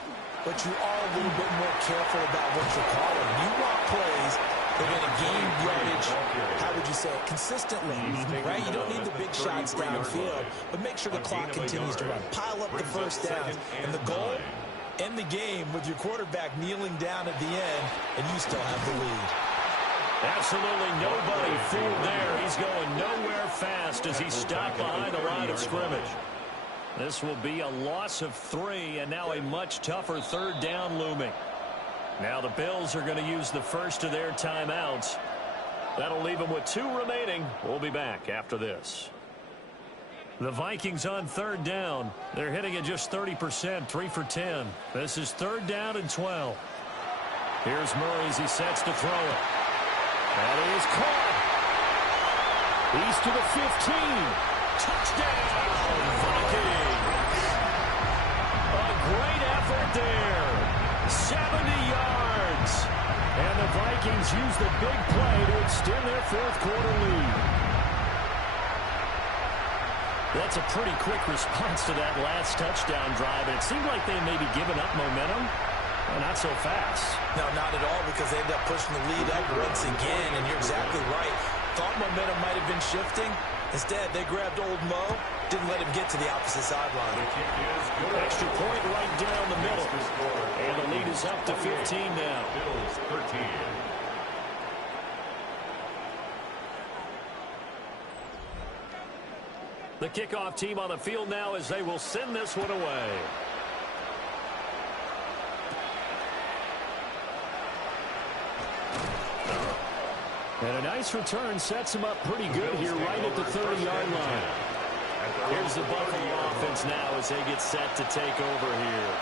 But you are a little bit more careful about what you're calling. You want plays that are going to gain yardage, how would you say it, consistently, right? You don't need the big shots downfield, but make sure the clock continues to run. Pile up the first downs, and the goal, end the game with your quarterback kneeling down at the end, and you still have the lead. Absolutely nobody fooled there. He's going nowhere fast as he stopped behind the line of scrimmage. This will be a loss of 3, and now a much tougher 3rd down looming. Now the Bills are going to use the first of their timeouts. That'll leave them with 2 remaining. We'll be back after this. The Vikings on 3rd down. They're hitting at just 30%, 3 for 10. This is 3rd down and 12. Here's Murray as he sets to throw it. That is caught. He's to the 15. Touchdown, Vikings. A great effort there. 70 yards. And the Vikings use the big play to extend their 4th quarter lead. That's a pretty quick response to that last touchdown drive. And it seemed like they may be giving up momentum. Well, not so fast. No, not at all, because they end up pushing the lead up once again. And you're exactly right. Thought momentum might have been shifting. Instead, they grabbed old Mo, didn't let him get to the opposite sideline. Extra point right down the middle. And the lead is up to 15 now. Bills 13. The kickoff team on the field now as they will send this one away. And a nice return sets him up pretty good here right at the 30-yard line. Here's the Buffalo offense now as they get set to take over here.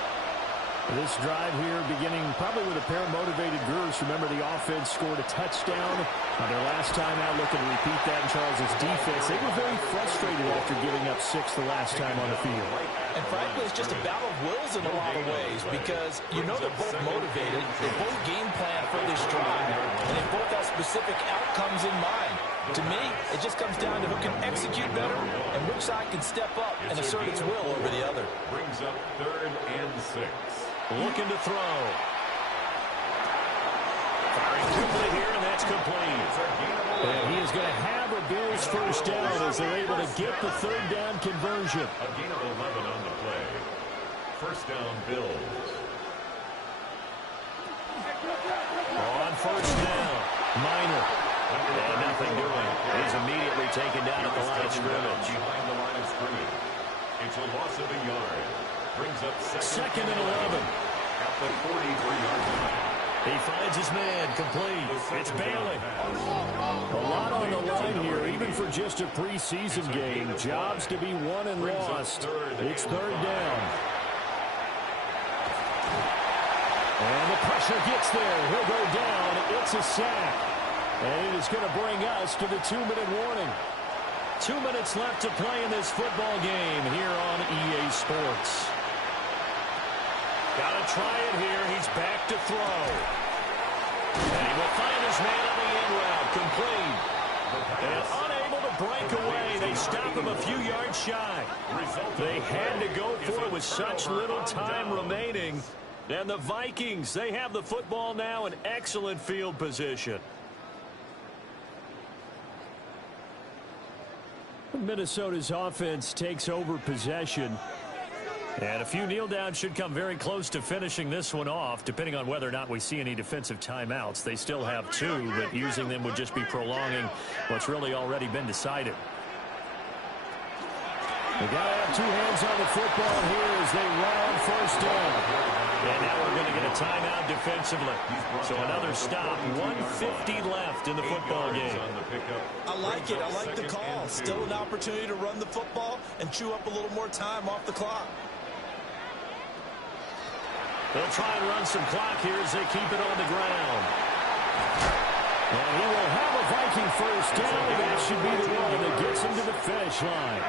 This drive here beginning probably with a pair of motivated groups. Remember, the offense scored a touchdown on their last time out. Looking to repeat that in Charles's defense. They were very frustrated after giving up 6 the last time on the field. And frankly, it's just a battle of wills in a lot of ways, because you know they're both motivated. They both game plan for this drive, and they both have specific outcomes in mind. To me, it just comes down to who can execute better and which side can step up and assert its will over the other. Brings up 3rd and 6. Looking to throw. Firing quickly here, and that's complete. And he is going to have a Bills first down as they're able to get the third down conversion. A gain of 11 on the play. First down, Bills. On first down, Minor. And nothing doing. He's immediately taken down at the line of scrimmage. Behind the line of scrimmage. It's a loss of a yard. Brings up second and 11. At the 43-yard line. He finds his man, complete. It's Bailey. A lot on the line here, even for just a preseason game. Jobs to be won and lost. It's third down. And the pressure gets there. He'll go down. It's a sack. And it is going to bring us to the 2-minute warning. 2 minutes left to play in this football game here on EA Sports. Got to try it here. He's back to throw. And he will find his man on the end route. Complete. And unable to break away. They stop him a few yards shy. They had to go for it with such little time remaining. And the Vikings, they have the football now in excellent field position. Minnesota's offense takes over possession. And a few kneel downs should come very close to finishing this one off, depending on whether or not we see any defensive timeouts. They still have 2, but using them would just be prolonging what's really already been decided. They got to have 2 hands on the football here as they run on first down. And now we're going to get a timeout defensively. So another stop. 1:50 left in the football game. I like it. I like the call. Still an opportunity to run the football and chew up a little more time off the clock. They'll try and run some clock here as they keep it on the ground. And he will have a Viking first down. That should be the one that gets him to the finish line.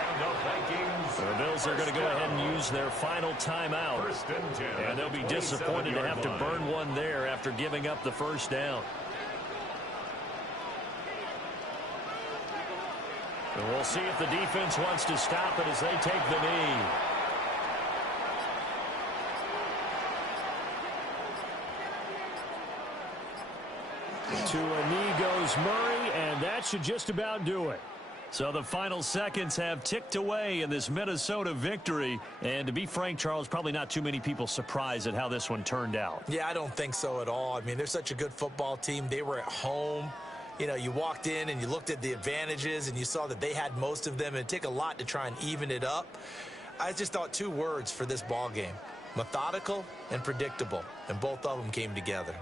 The Bills are going to go ahead and use their final timeout. And they'll be disappointed to have to burn one there after giving up the first down. And we'll see if the defense wants to stop it as they take the knee. To a knee goes Murray, and that should just about do it. So the final seconds have ticked away in this Minnesota victory. And to be frank, Charles, probably not too many people surprised at how this one turned out. Yeah, I don't think so at all. I mean, they're such a good football team. They were at home. You know, you walked in and you looked at the advantages and you saw that they had most of them. It'd take a lot to try and even it up. I just thought 2 words for this ball game: methodical and predictable. And both of them came together.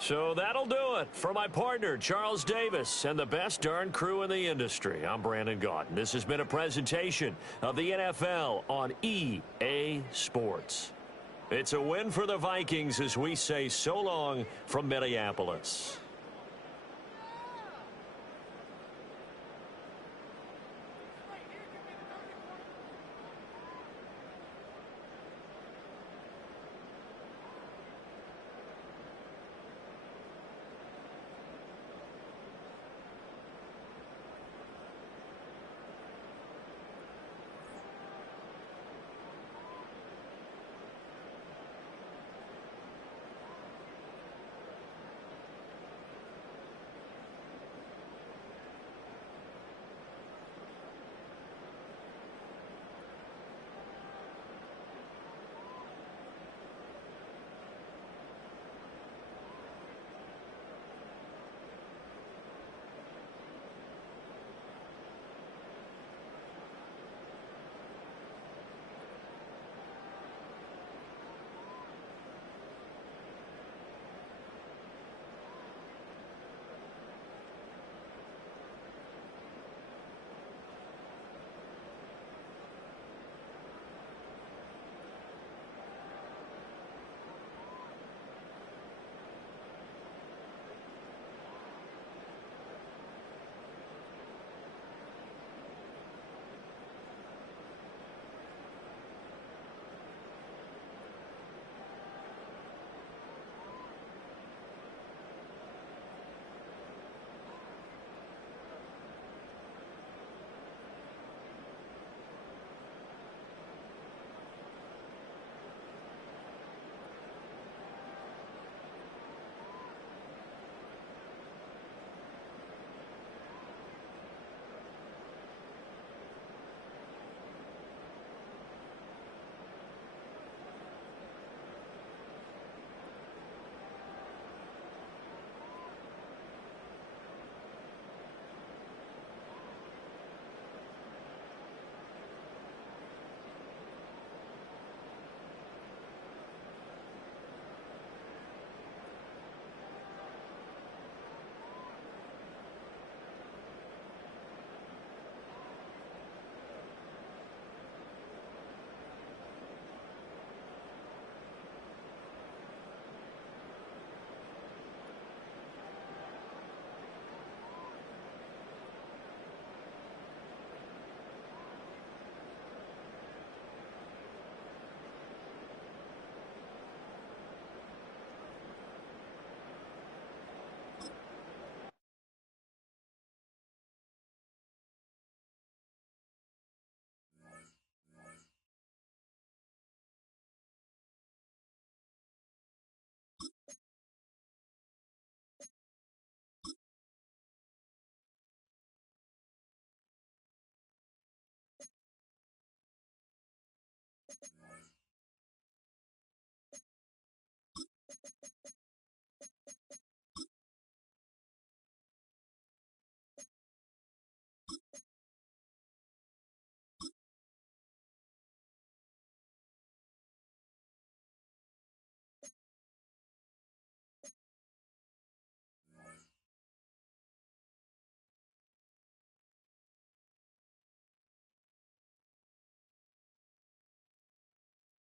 So that'll do it for my partner, Charles Davis, and the best darn crew in the industry. I'm Brandon Gaunt. This has been a presentation of the NFL on EA Sports. It's a win for the Vikings as we say so long from Minneapolis.